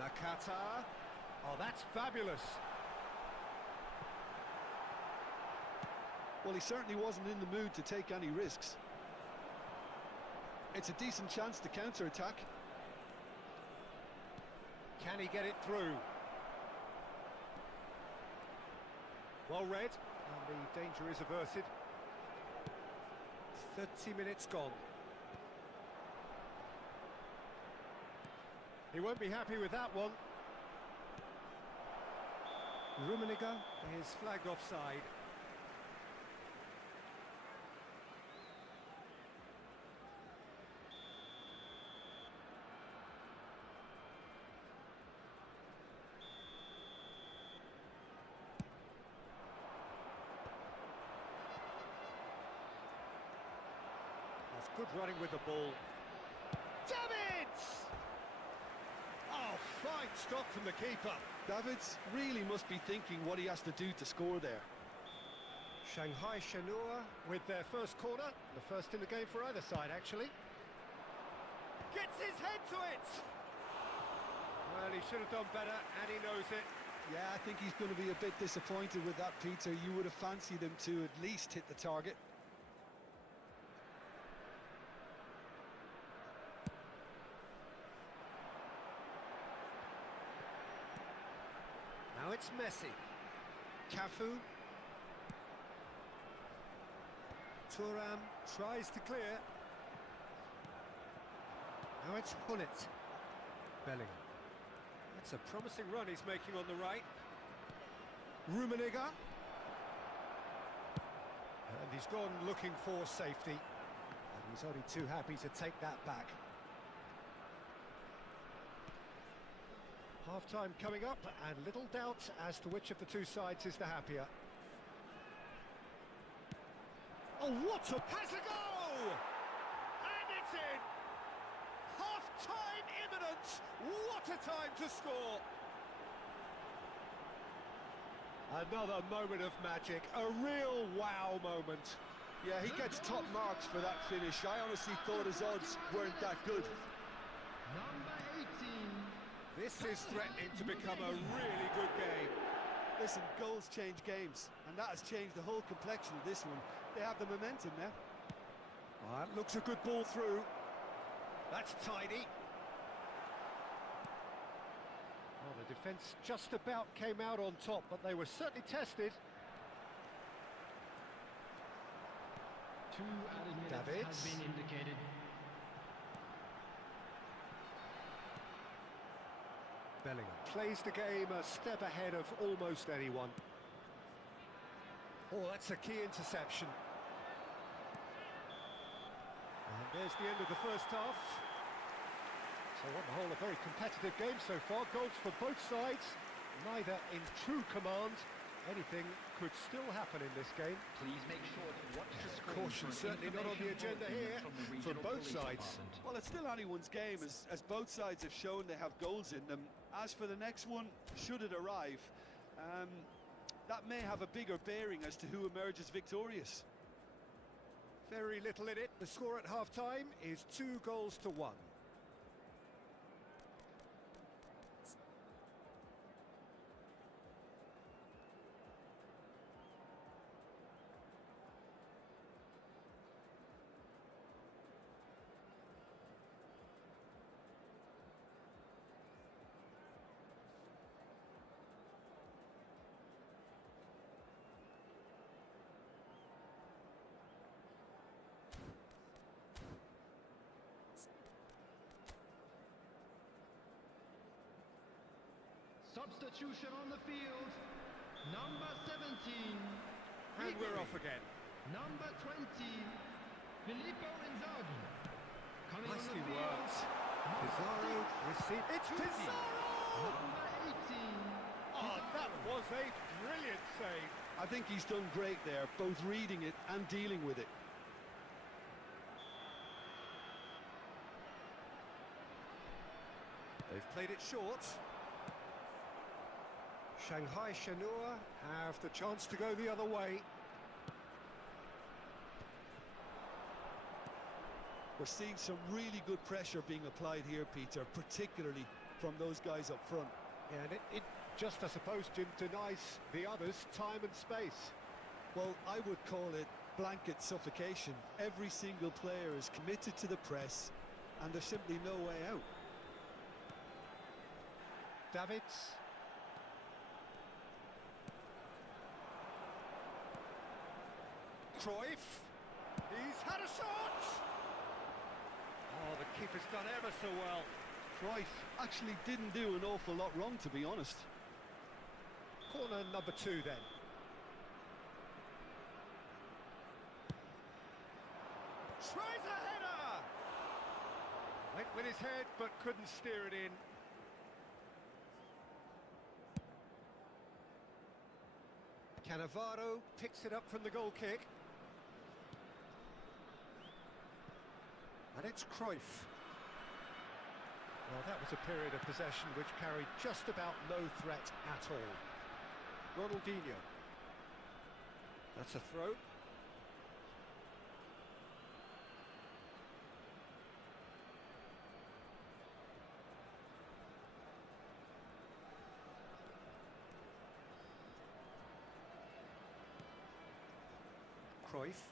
Nakata. Oh, that's fabulous. Well, he certainly wasn't in the mood to take any risks. It's a decent chance to counter-attack. Can he get it through? Well read, and the danger is averted. 30 minutes gone. He won't be happy with that one. Rummenigge is flagged offside. That's good running with the ball. Davids! Oh, fine stop from the keeper. Davids really must be thinking what he has to do to score there. Shanghai Shenhua with their first corner, the first in the game for either side, actually. Gets his head to it! Well, he should have done better, and he knows it. Yeah, I think he's going to be a bit disappointed with that, Peter. You would have fancied him to at least hit the target. Now it's Messi. Cafu. Thuram tries to clear. Now it's Hullet. Bellingham. That's a promising run he's making on the right. Rummenigge. And he's gone looking for safety. And He's only too happy to take that back. Half-time coming up, and little doubt as to which of the two sides is the happier. Oh, what a... Has a go! And it's in! Half-time imminent! What a time to score! Another moment of magic, a real wow moment. Yeah, he gets top marks for that finish. I honestly thought his odds weren't that good. Number 18. This is threatening to become a really good game. Listen, goals change games, and that has changed the whole complexion of this one. They have the momentum now. Oh, that looks a good ball through. That's tidy. Well, the defence just about came out on top, but they were certainly tested. 2 added minutes Davids. has been indicated. Bellingham plays the game a step ahead of almost anyone. Oh, that's a key interception. And there's the end of the first half. So on the whole, a very competitive game so far. Goals for both sides, neither in true command. Anything could still happen in this game. Please make sure to watch the screen. Caution certainly not on the agenda here for both sides. Well, it's still anyone's game, as both sides have shown they have goals in them. As for the next one, should it arrive, that may have a bigger bearing as to who emerges victorious. Very little in it. The score at half-time is 2-1. Substitution on the field. Number 17. And we're off again. Number 20. Filippo Inzaghi. Coming on Nicely the field. worked. Pizarro received. It's Pizarro! Number 18. Oh, that was a brilliant save. I think he's done great there, both reading it and dealing with it. They've played it short. Shanghai Shenhua have the chance to go the other way. We're seeing some really good pressure being applied here, Peter, particularly from those guys up front. Yeah, and it just, I suppose, Jim, denies the others time and space. Well, I would call it blanket suffocation. Every single player is committed to the press, and there's simply no way out. Davids. Cruyff. He's had a shot! Oh, the keeper's done ever so well. Cruyff actually didn't do an awful lot wrong, to be honest. Corner number 2 then. Tries a header! Went with his head but couldn't steer it in. Cannavaro picks it up from the goal kick. And it's Cruyff. Well, that was a period of possession which carried just about no threat at all. Ronaldinho. That's a throw. Cruyff.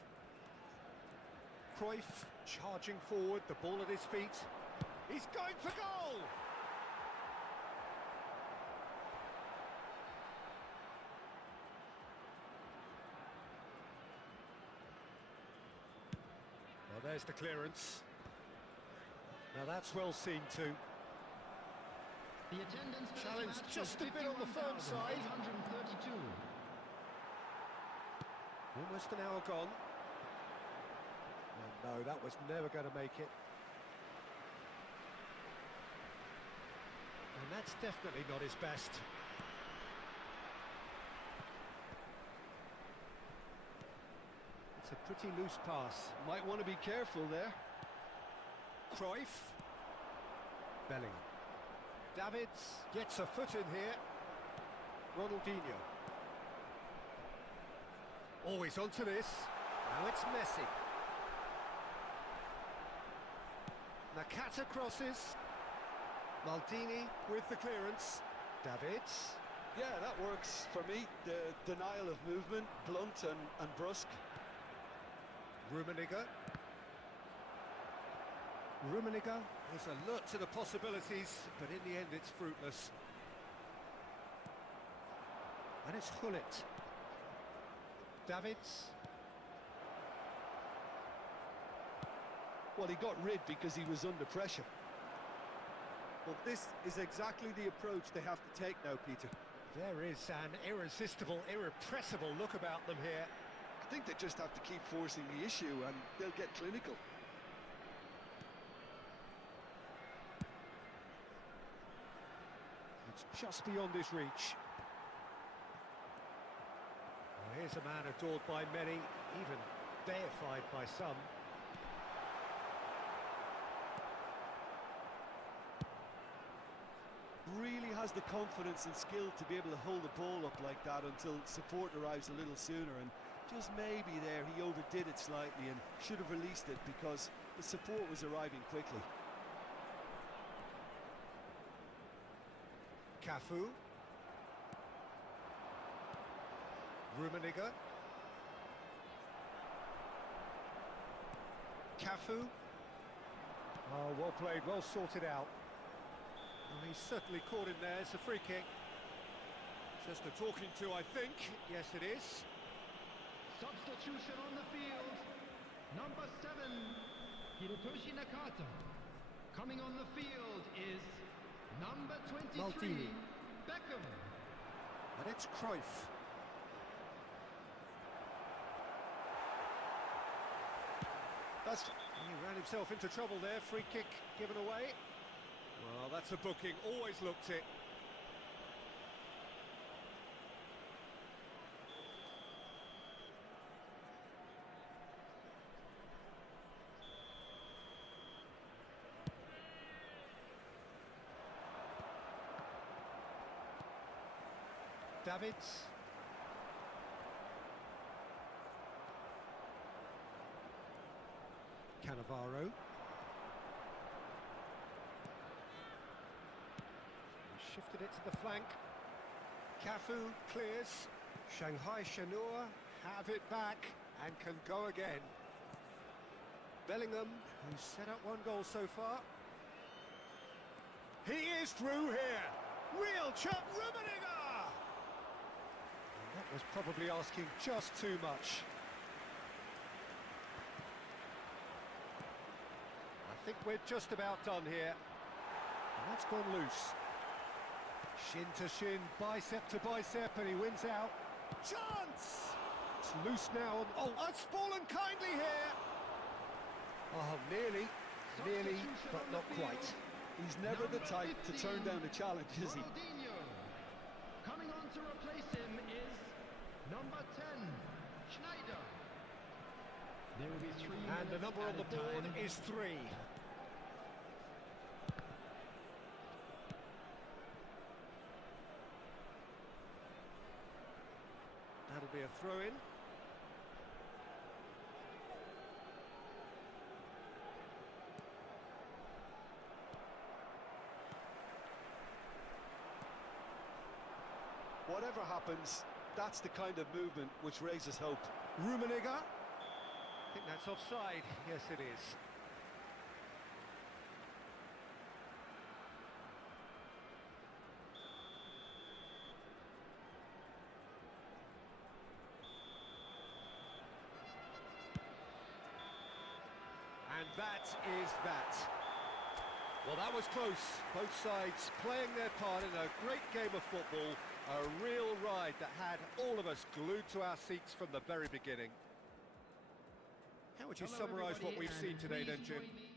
Cruyff charging forward, the ball at his feet. He's going for goal! Well, there's the clearance. Now that's well seen too. The attendance for this Challenge match just was a bit on the firm side. 51,832. Almost an hour gone. And No, that was never going to make it. And that's definitely not his best. It's a pretty loose pass. Might want to be careful there. Cruyff. Bellingham. Davids gets a foot in here. Ronaldinho. Always onto this. Now it's Messi. Nakata crosses. Maldini with the clearance. Davids. Yeah, that works for me. The denial of movement, blunt and brusque. Rummenigge. Rummenigge is alert to the possibilities, but in the end it's fruitless. And it's Gullit. Davids. Well, he got rid because he was under pressure. Well, this is exactly the approach they have to take now, Peter. There is an irresistible, irrepressible look about them here. I think they just have to keep forcing the issue and they'll get clinical. It's just beyond his reach. Well, here's a man adored by many, even deified by some. Really has the confidence and skill to be able to hold the ball up like that until support arrives a little sooner, and just maybe there he overdid it slightly and should have released it because the support was arriving quickly. Cafu. Rummenigge. Cafu. Oh, well played, well sorted out. Well, he's certainly caught in there. It's a free kick. Just a talking to, I think. Yes, it is. Substitution on the field. Number 7, Hirotoshi Nakata. Coming on the field is number 23, Maldini. Beckham. And it's Cruyff. He ran himself into trouble there. Free kick given away. Well, that's a booking. Always looked it. Davids. Cannavaro. Shifted it to the flank. Cafu clears. Shanghai Shenhua have it back and can go again. Bellingham, who's set up one goal so far. He is through here. Real chop, Rummenigge! And that was probably asking just too much. I think we're just about done here. And that's gone loose. Shin to shin, bicep to bicep, and he wins out. Chance! It's loose now. Oh, it's fallen kindly here. Oh, nearly, but not quite. He's never the type to turn down a challenge, is he? Ronaldinho. Coming on to replace him is number 10, Schneider. There will be 3 And the number on the board is 3. That'll be a throw-in. Whatever happens, that's the kind of movement which raises hope. Rummenigge. I think that's offside. Yes, it is. And that is that. Well, that was close. Both sides playing their part in a great game of football. A real ride that had all of us glued to our seats from the very beginning. How would you Hello, summarise what everybody, we've seen and today then, please Jim? join me.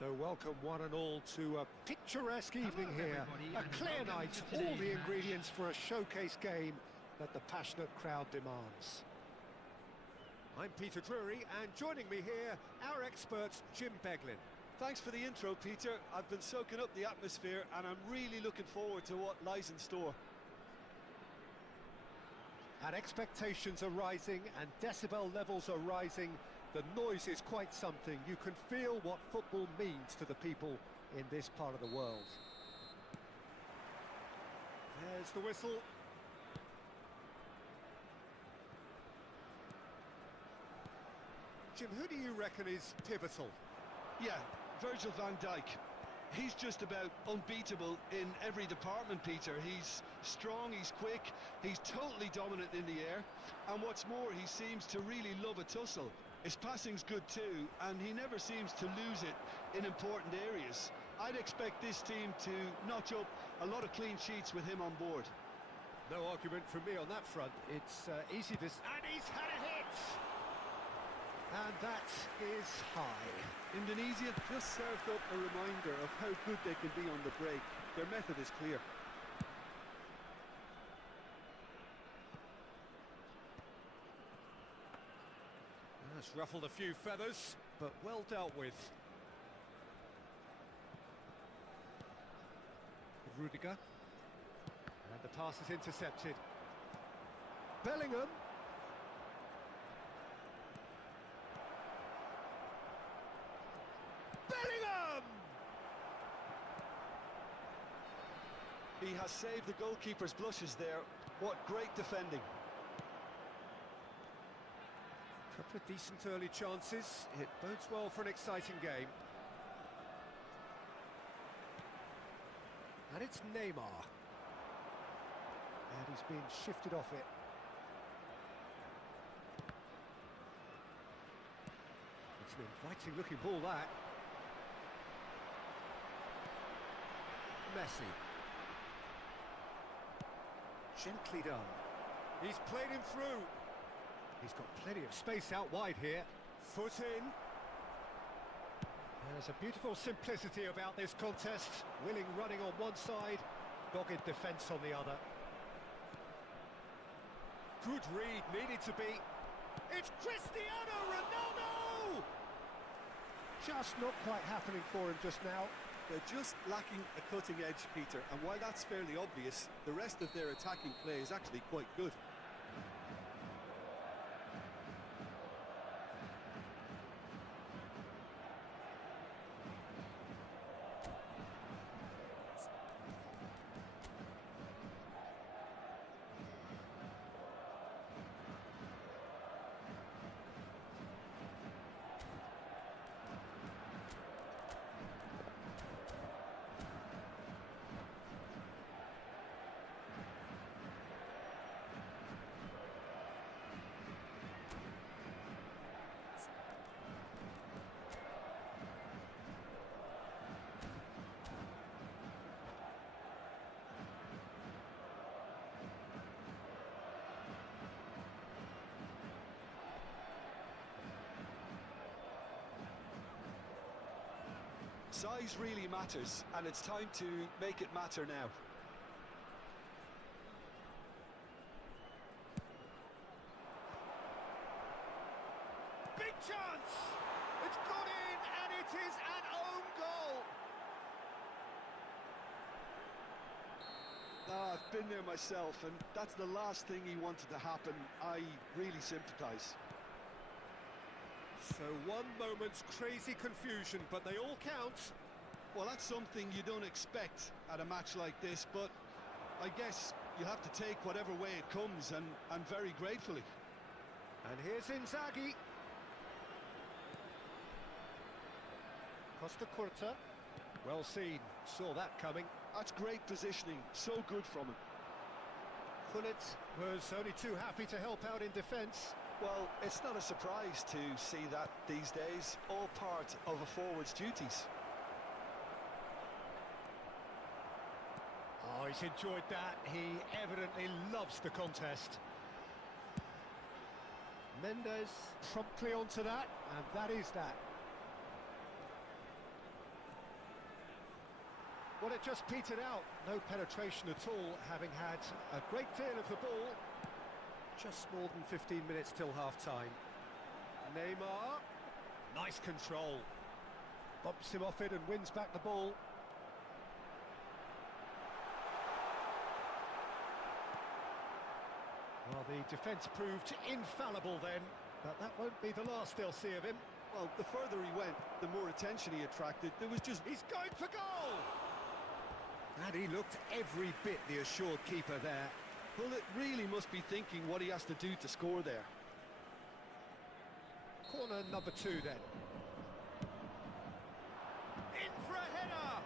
So welcome one and all to a picturesque evening here. A clear night, all the ingredients for a showcase game that the passionate crowd demands. I'm Peter Drury, and joining me here, our expert, Jim Beglin. Thanks for the intro, Peter. I've been soaking up the atmosphere and I'm really looking forward to what lies in store. And expectations are rising and decibel levels are rising. The noise is quite something. You can feel what football means to the people in this part of the world. There's the whistle. Jim, who do you reckon is pivotal? Yeah, Virgil van Dijk. He's just about unbeatable in every department, Peter. He's strong, he's quick, he's totally dominant in the air. And what's more, he seems to really love a tussle. His passing's good too, and he never seems to lose it in important areas. I'd expect this team to notch up a lot of clean sheets with him on board. No argument from me on that front. It's easy to... And he's had a hit! And that is high. Indonesia just served up a reminder of how good they can be on the break. Their method is clear. That's ruffled a few feathers, but well dealt with. Rudiger. And the pass is intercepted. Bellingham. Bellingham! He has saved the goalkeeper's blushes there. What great defending. Couple of decent early chances. It bodes well for an exciting game. And it's Neymar. And he's been shifted off it. It's an inviting looking ball, that. Messi. Gently done. He's played him through. He's got plenty of space out wide here. Foot in. There's a beautiful simplicity about this contest. Willing running on one side, dogged defence on the other. Good read, needed to be. It's Cristiano Ronaldo! Just not quite happening for him just now. They're just lacking a cutting edge, Peter, and while that's fairly obvious, the rest of their attacking play is actually quite good. Size really matters, and it's time to make it matter now. Big chance! It's gone in, and it is an own goal! I've been there myself, and that's the last thing he wanted to happen. I really sympathise. So one moment's crazy confusion, but they all count. Well, that's something you don't expect at a match like this, but I guess you have to take whatever way it comes, and very gratefully. And here's Inzaghi. Costa Curta. Well seen, saw that coming. That's great positioning, so good from him. Gullit was only too happy to help out in defence. Well, it's not a surprise to see that these days, all part of a forward's duties. Oh, he's enjoyed that. He evidently loves the contest. Mendes promptly onto that, and that is that. Well, it just petered out. No penetration at all, having had a great deal of the ball. Just more than 15 minutes till half-time. Neymar. Nice control. Bumps him off it and wins back the ball. Well, the defence proved infallible then, but that won't be the last they'll see of him. Well, the further he went, the more attention he attracted. There was just... He's going for goal! And he looked every bit the assured keeper there. Well, it really must be thinking what he has to do to score there. Corner number 2 then. In for a header!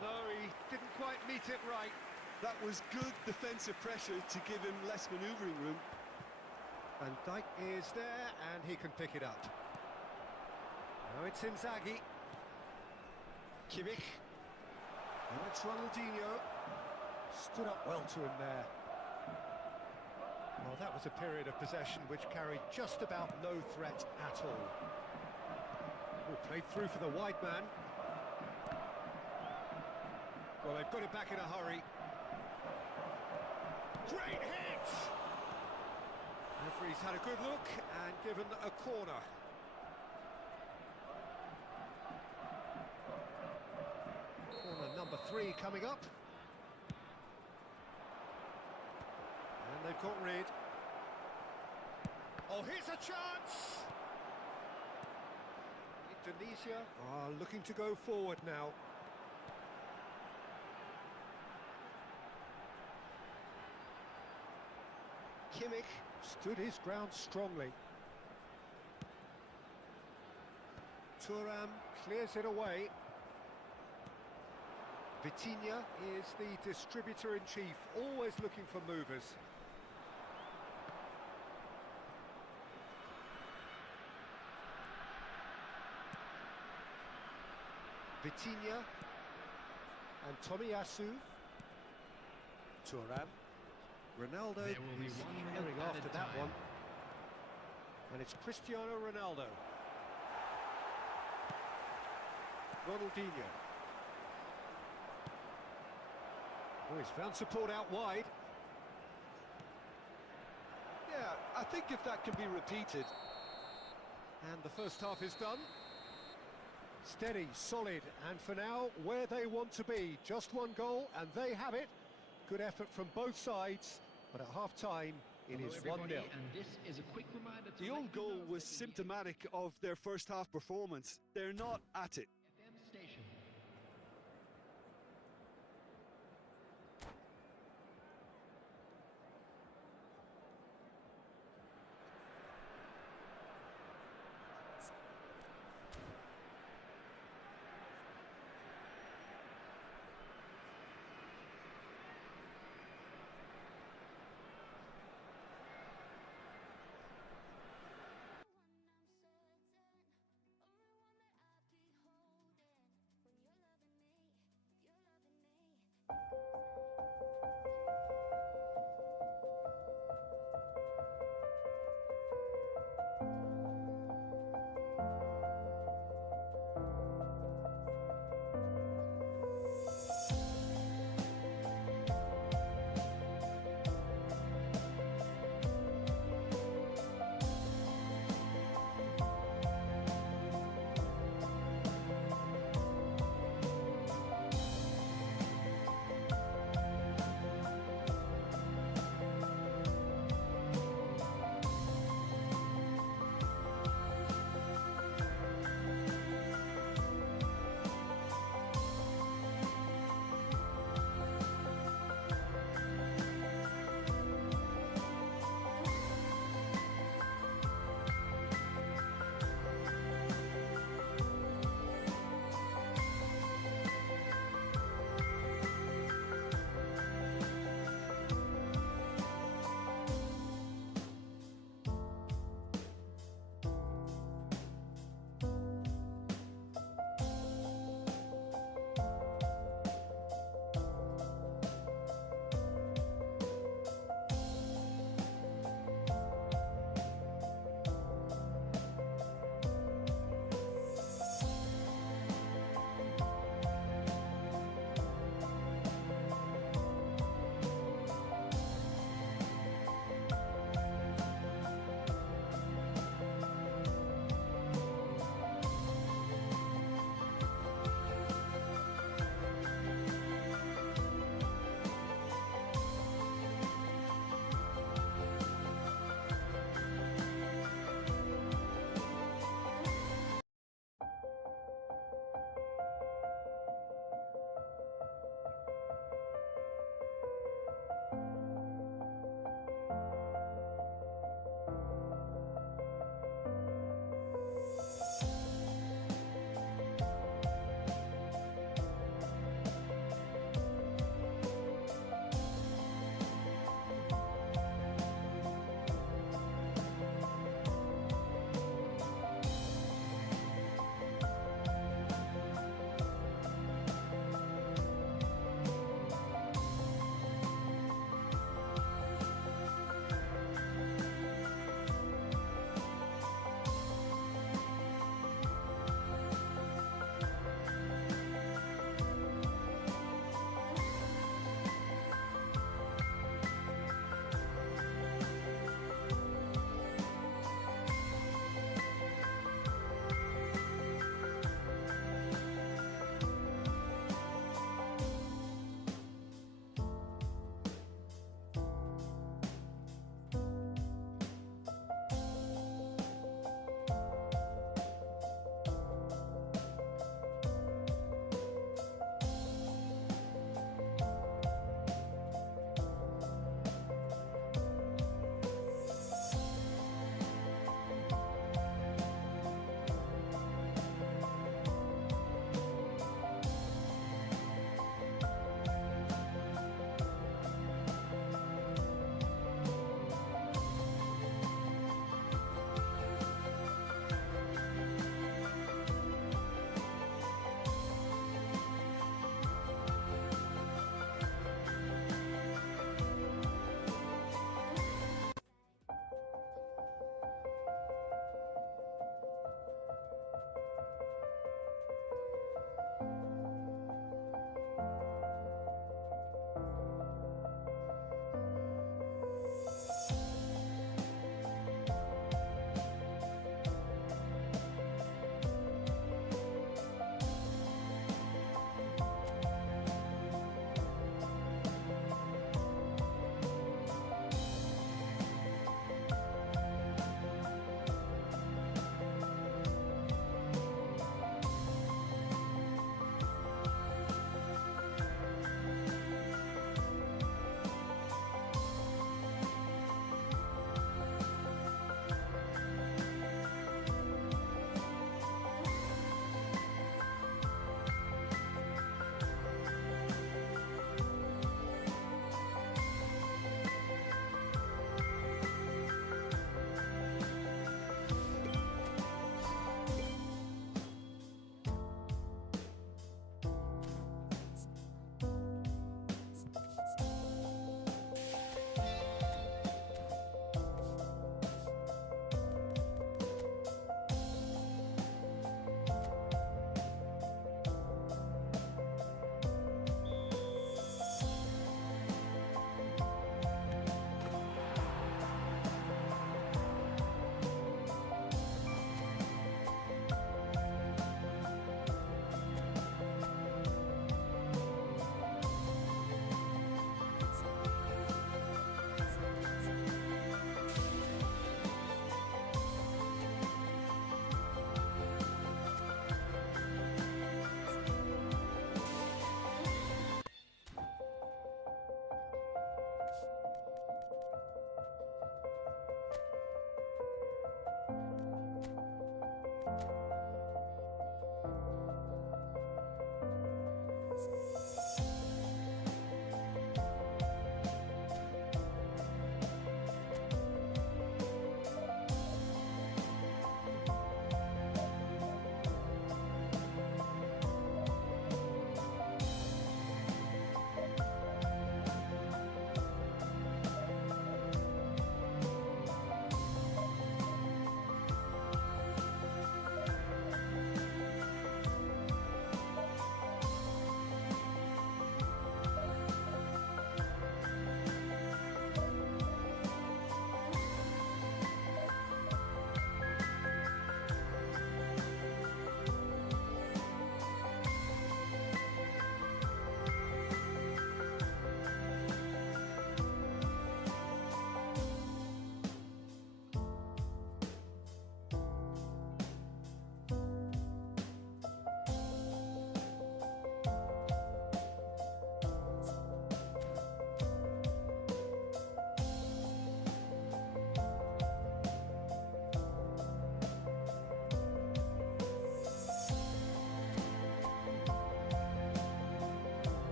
No, he didn't quite meet it right. That was good defensive pressure to give him less manoeuvring room. Van Dijk is there, and he can pick it up. Now it's Inzaghi. Kimmich. Now it's Ronaldinho. Stood up well to him there. Well, that was a period of possession which carried just about no threat at all. Oh, played through for the wide man. Well, they've got it back in a hurry. Great hit! Referee's had a good look and given a corner. Corner number 3 coming up. And they've got rid. Oh, here's a chance! Indonesia are looking to go forward now. Kimmich stood his ground strongly. Thuram clears it away. Vitinha is the distributor-in-chief, always looking for movers. Vitinha and Tomiyasu. Thuram. Ronaldo There will be is one herring minute after added that time. one. And it's Cristiano Ronaldo. Ronaldinho. Oh, he's found support out wide. Yeah, I think if that can be repeated. And the first half is done. Steady, solid, and for now, where they want to be. Just one goal, and they have it. Good effort from both sides, but at half-time, it is 1-0. And this is a quick reminder to The let own you goal know was that the symptomatic of their first half performance. They're not at it. FM station.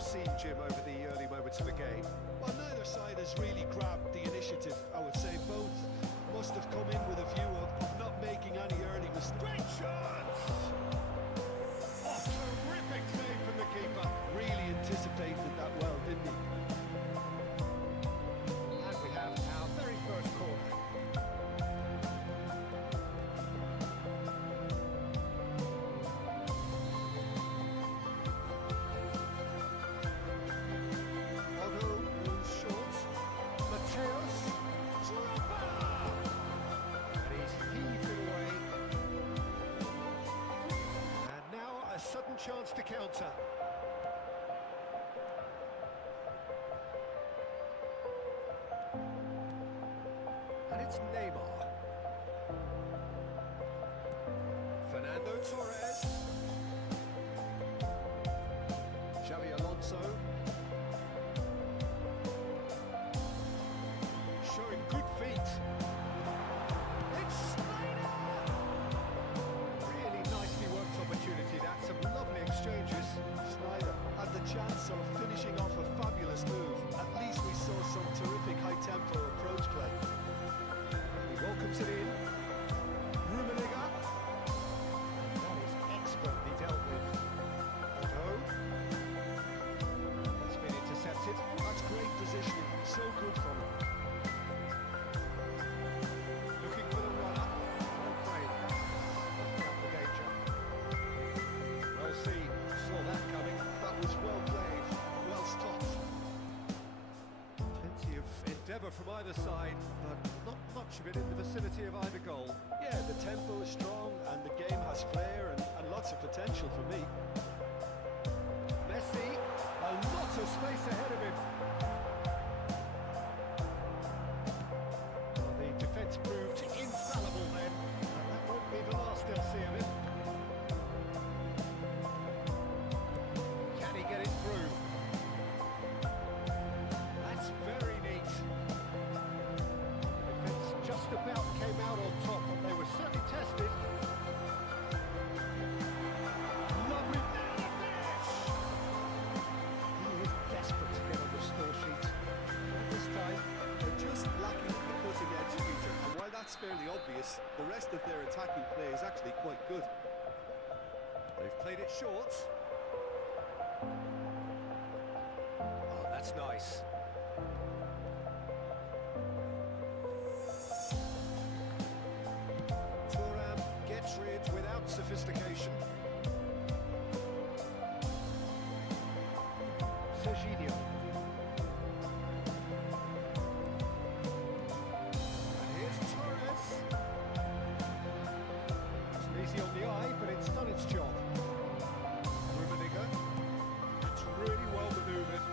you've seen, Jim, over the early moments of the game? Well, neither side has really grabbed the initiative, I would say. Both must have come in with a view of not making any early mistakes. Great chance! Oh, terrific save from the keeper. Really anticipated that well, didn't he? And we have our very first corner. Chance to counter. And it's Neymar. Fernando Torres. Xavi Alonso. Showing good feet. It's Snyder! Really nicely worked opportunity. That's some lovely exchanges. Snyder had the chance of finishing off a fabulous move. At least we saw some terrific high-tempo approach play. He welcomes it in. Rummenigge. That is expertly dealt with. Otto. It's been intercepted. That's great positioning. So good from him. Looking for the runner. Okay, that's the danger. Well seen. Saw that coming. That was well played. Well stopped. Plenty of endeavour from either side, but not much of it in the vicinity of either goal. Yeah, the tempo is strong and the game has flair and lots of potential for me. Messi, a lot of space ahead of him. Well, the defence proved infallible then, and that won't be the last they'll see of him. Can he get it through? That's very neat. The defence just about came out on top, and they were certainly tested. Lovely finish! He is desperate to get on the score sheet. Not this time. They're just lacking the cutting edge feature, and while that's fairly obvious, the rest of their attacking play is actually quite good. They've played it short. Oh, that's nice. Thuram gets rid without sophistication. Serginho. And here's Torres. It's easy on the eye, but it's done its job. Rummenigge. It's really well manoeuvred.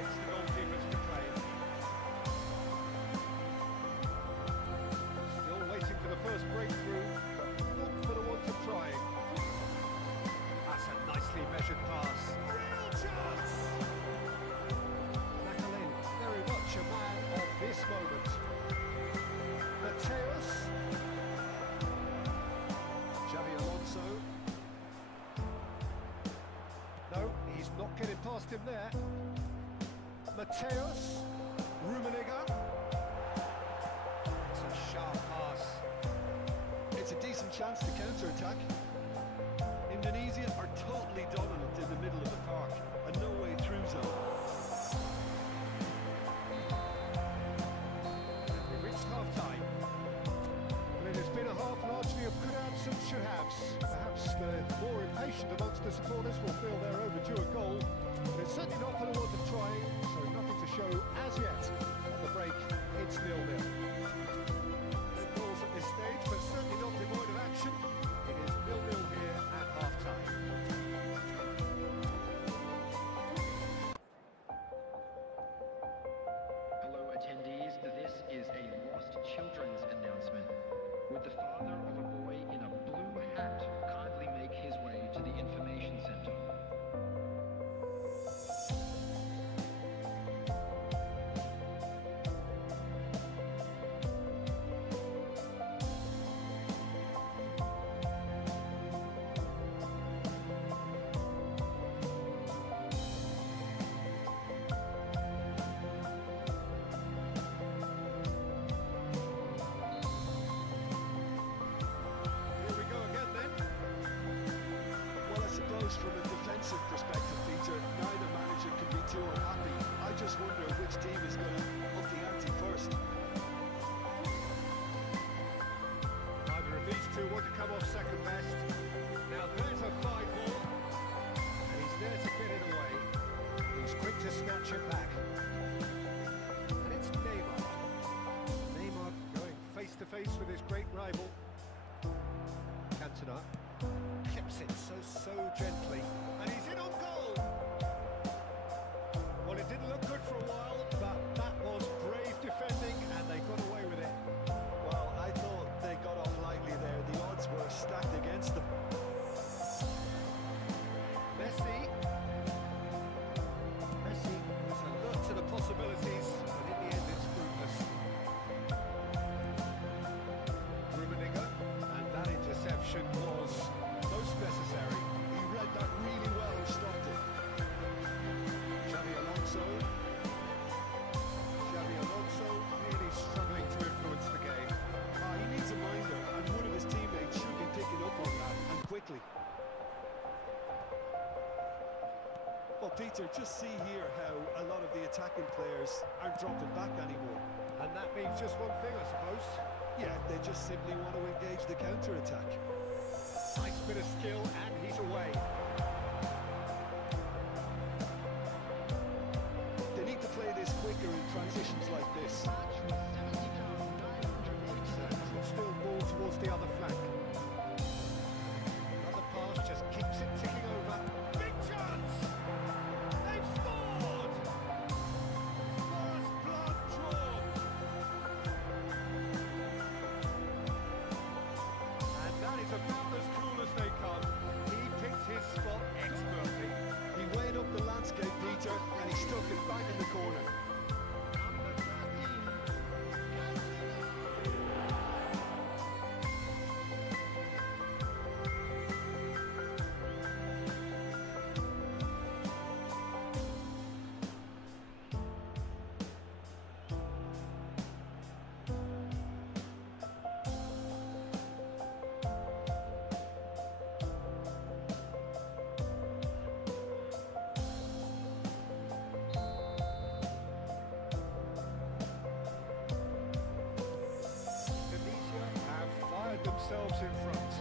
It's the goalkeeper's to claim. Still waiting for the first breakthrough, but not for the want of trying. That's a nicely measured pass. Real chance! Macalin, very much a man of this moment. Mateus. Xavi Alonso. No, he's not getting past him there. Mateus. Rummenigge. It's a sharp pass. It's a decent chance to counter-attack. Indonesia are totally dominant in the middle of the park, and no way through zone. And we've reached half-time. Well, it has been a half largely of could-haves and should-haves. Perhaps the more impatient amongst the supporters will feel they're overdue a goal. But it's certainly not for the want of trying, so nothing to show as yet. At the break, it's 0-0. No goals at this stage, but certainly not devoid of action. It is 0-0 here at half-time. Hello attendees, this is a lost children's announcement. Would the father of a boy in a blue hat kindly make his way to the information center? second best. Now there's a fine ball. And he's there to get it away. He's quick to snatch it back. And it's Neymar. Neymar going face to face with his great rival. Cantona keeps it so gently. And he's in on goal. Well, it didn't look good for a while, but that was brave defending and they got away with it. Well, I thought they got off lightly there. The odds were stacked against them. Messi was alert to the possibilities, but in the end it's fruitless. Rummenigge, and that interception was most necessary. He read that really well and stopped it. Xavi Alonso really struggling to influence the game. He needs a minder, and one of his teammates should be picking up on that, and quickly. Well, Peter, just see here how a lot of the attacking players aren't dropping back anymore. And that means just one thing, I suppose. Yeah, they just simply want to engage the counter-attack. Nice bit of skill, and he's away. They need to play this quicker in transitions like this. Still ball towards the other flank. Another pass just keeps it ticking over. Big chance! They've scored! First blood drawn. And that is about as cool as they come. He picked his spot expertly. He weighed up the landscape, Peter, and he stuck it back in the corner. Themselves in front.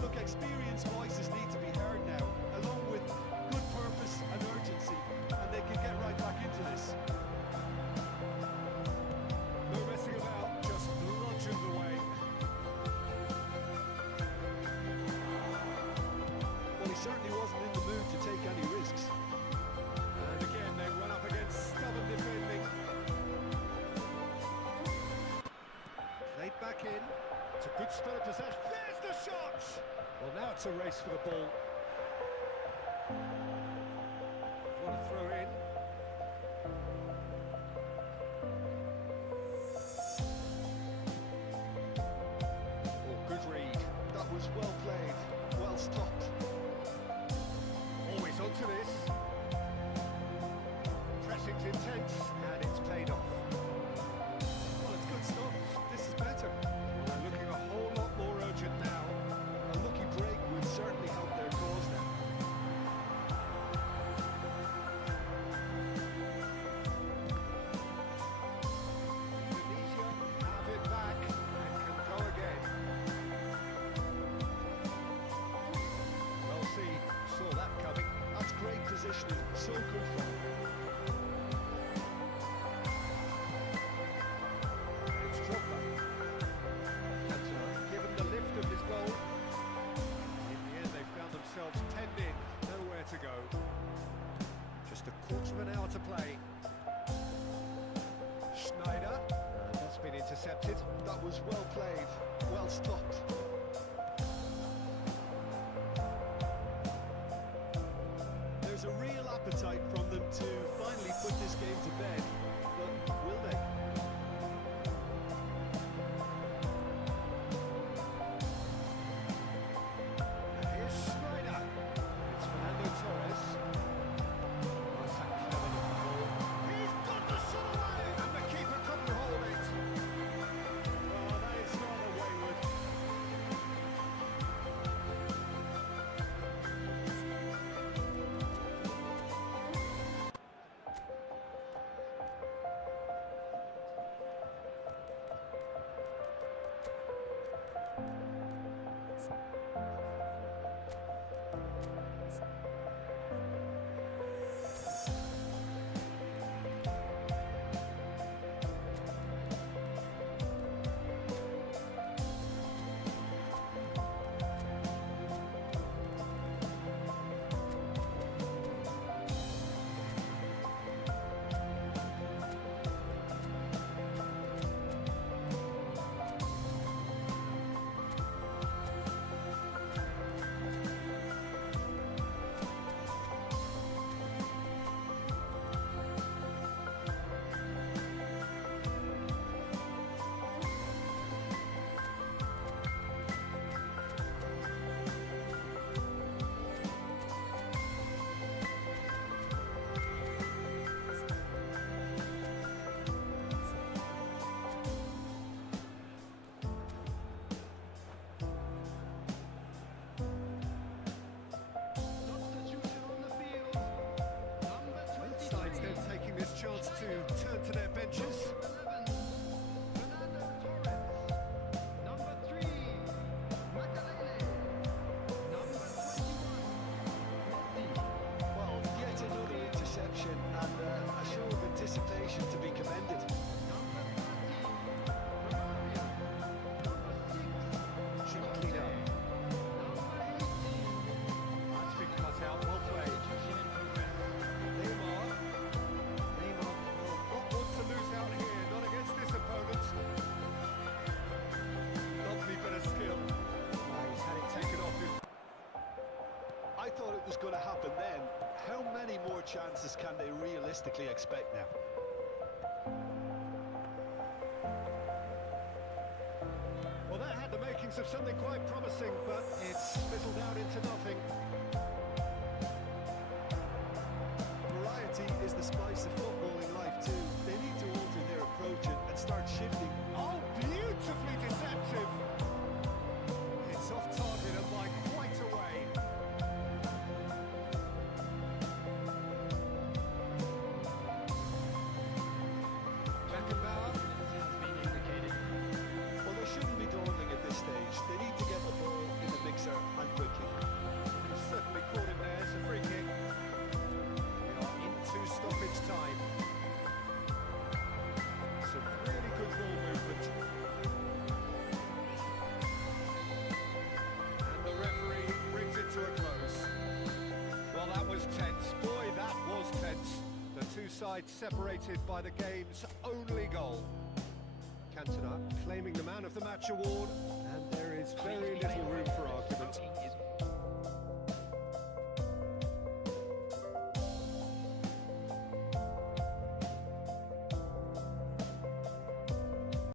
Look, experienced voices need to be heard now, along with good purpose and urgency, and they can get right back into this. No messing about, just bludgeoned away. Well, he certainly wasn't in the mood to take any risks. And again, they run up against stubborn defending. Played back in. It's a good spell of possession. There's the shot! Well, now it's a race for the ball. Want to throw in. Oh, good read. That was well played, well stopped. Always onto this. Pressing's intense, and it's paid off. Well, it's good stuff. This is better. They're looking a whole lot more urgent now. A lucky break would certainly help their cause. was going to happen then, how many more chances can they realistically expect now? Well, that had the makings of something quite promising, but it's fizzled out into nothing. Variety is the spice of footballing life too. They need to alter their approach and start shifting. Oh, beautifully deceptive. It's off target and by quite a way. Beckenbauer has been indicated. Well, they shouldn't be dawdling at this stage. They need to get the ball in the mixer and quickly. He's certainly caught him there. It's a free kick. We are into stoppage time. Some really good ball movement. And the referee brings it to a close. Well, that was tense. Boy, that was tense. The two sides separated by the game's only goal. Cantona claiming the Man of the Match award.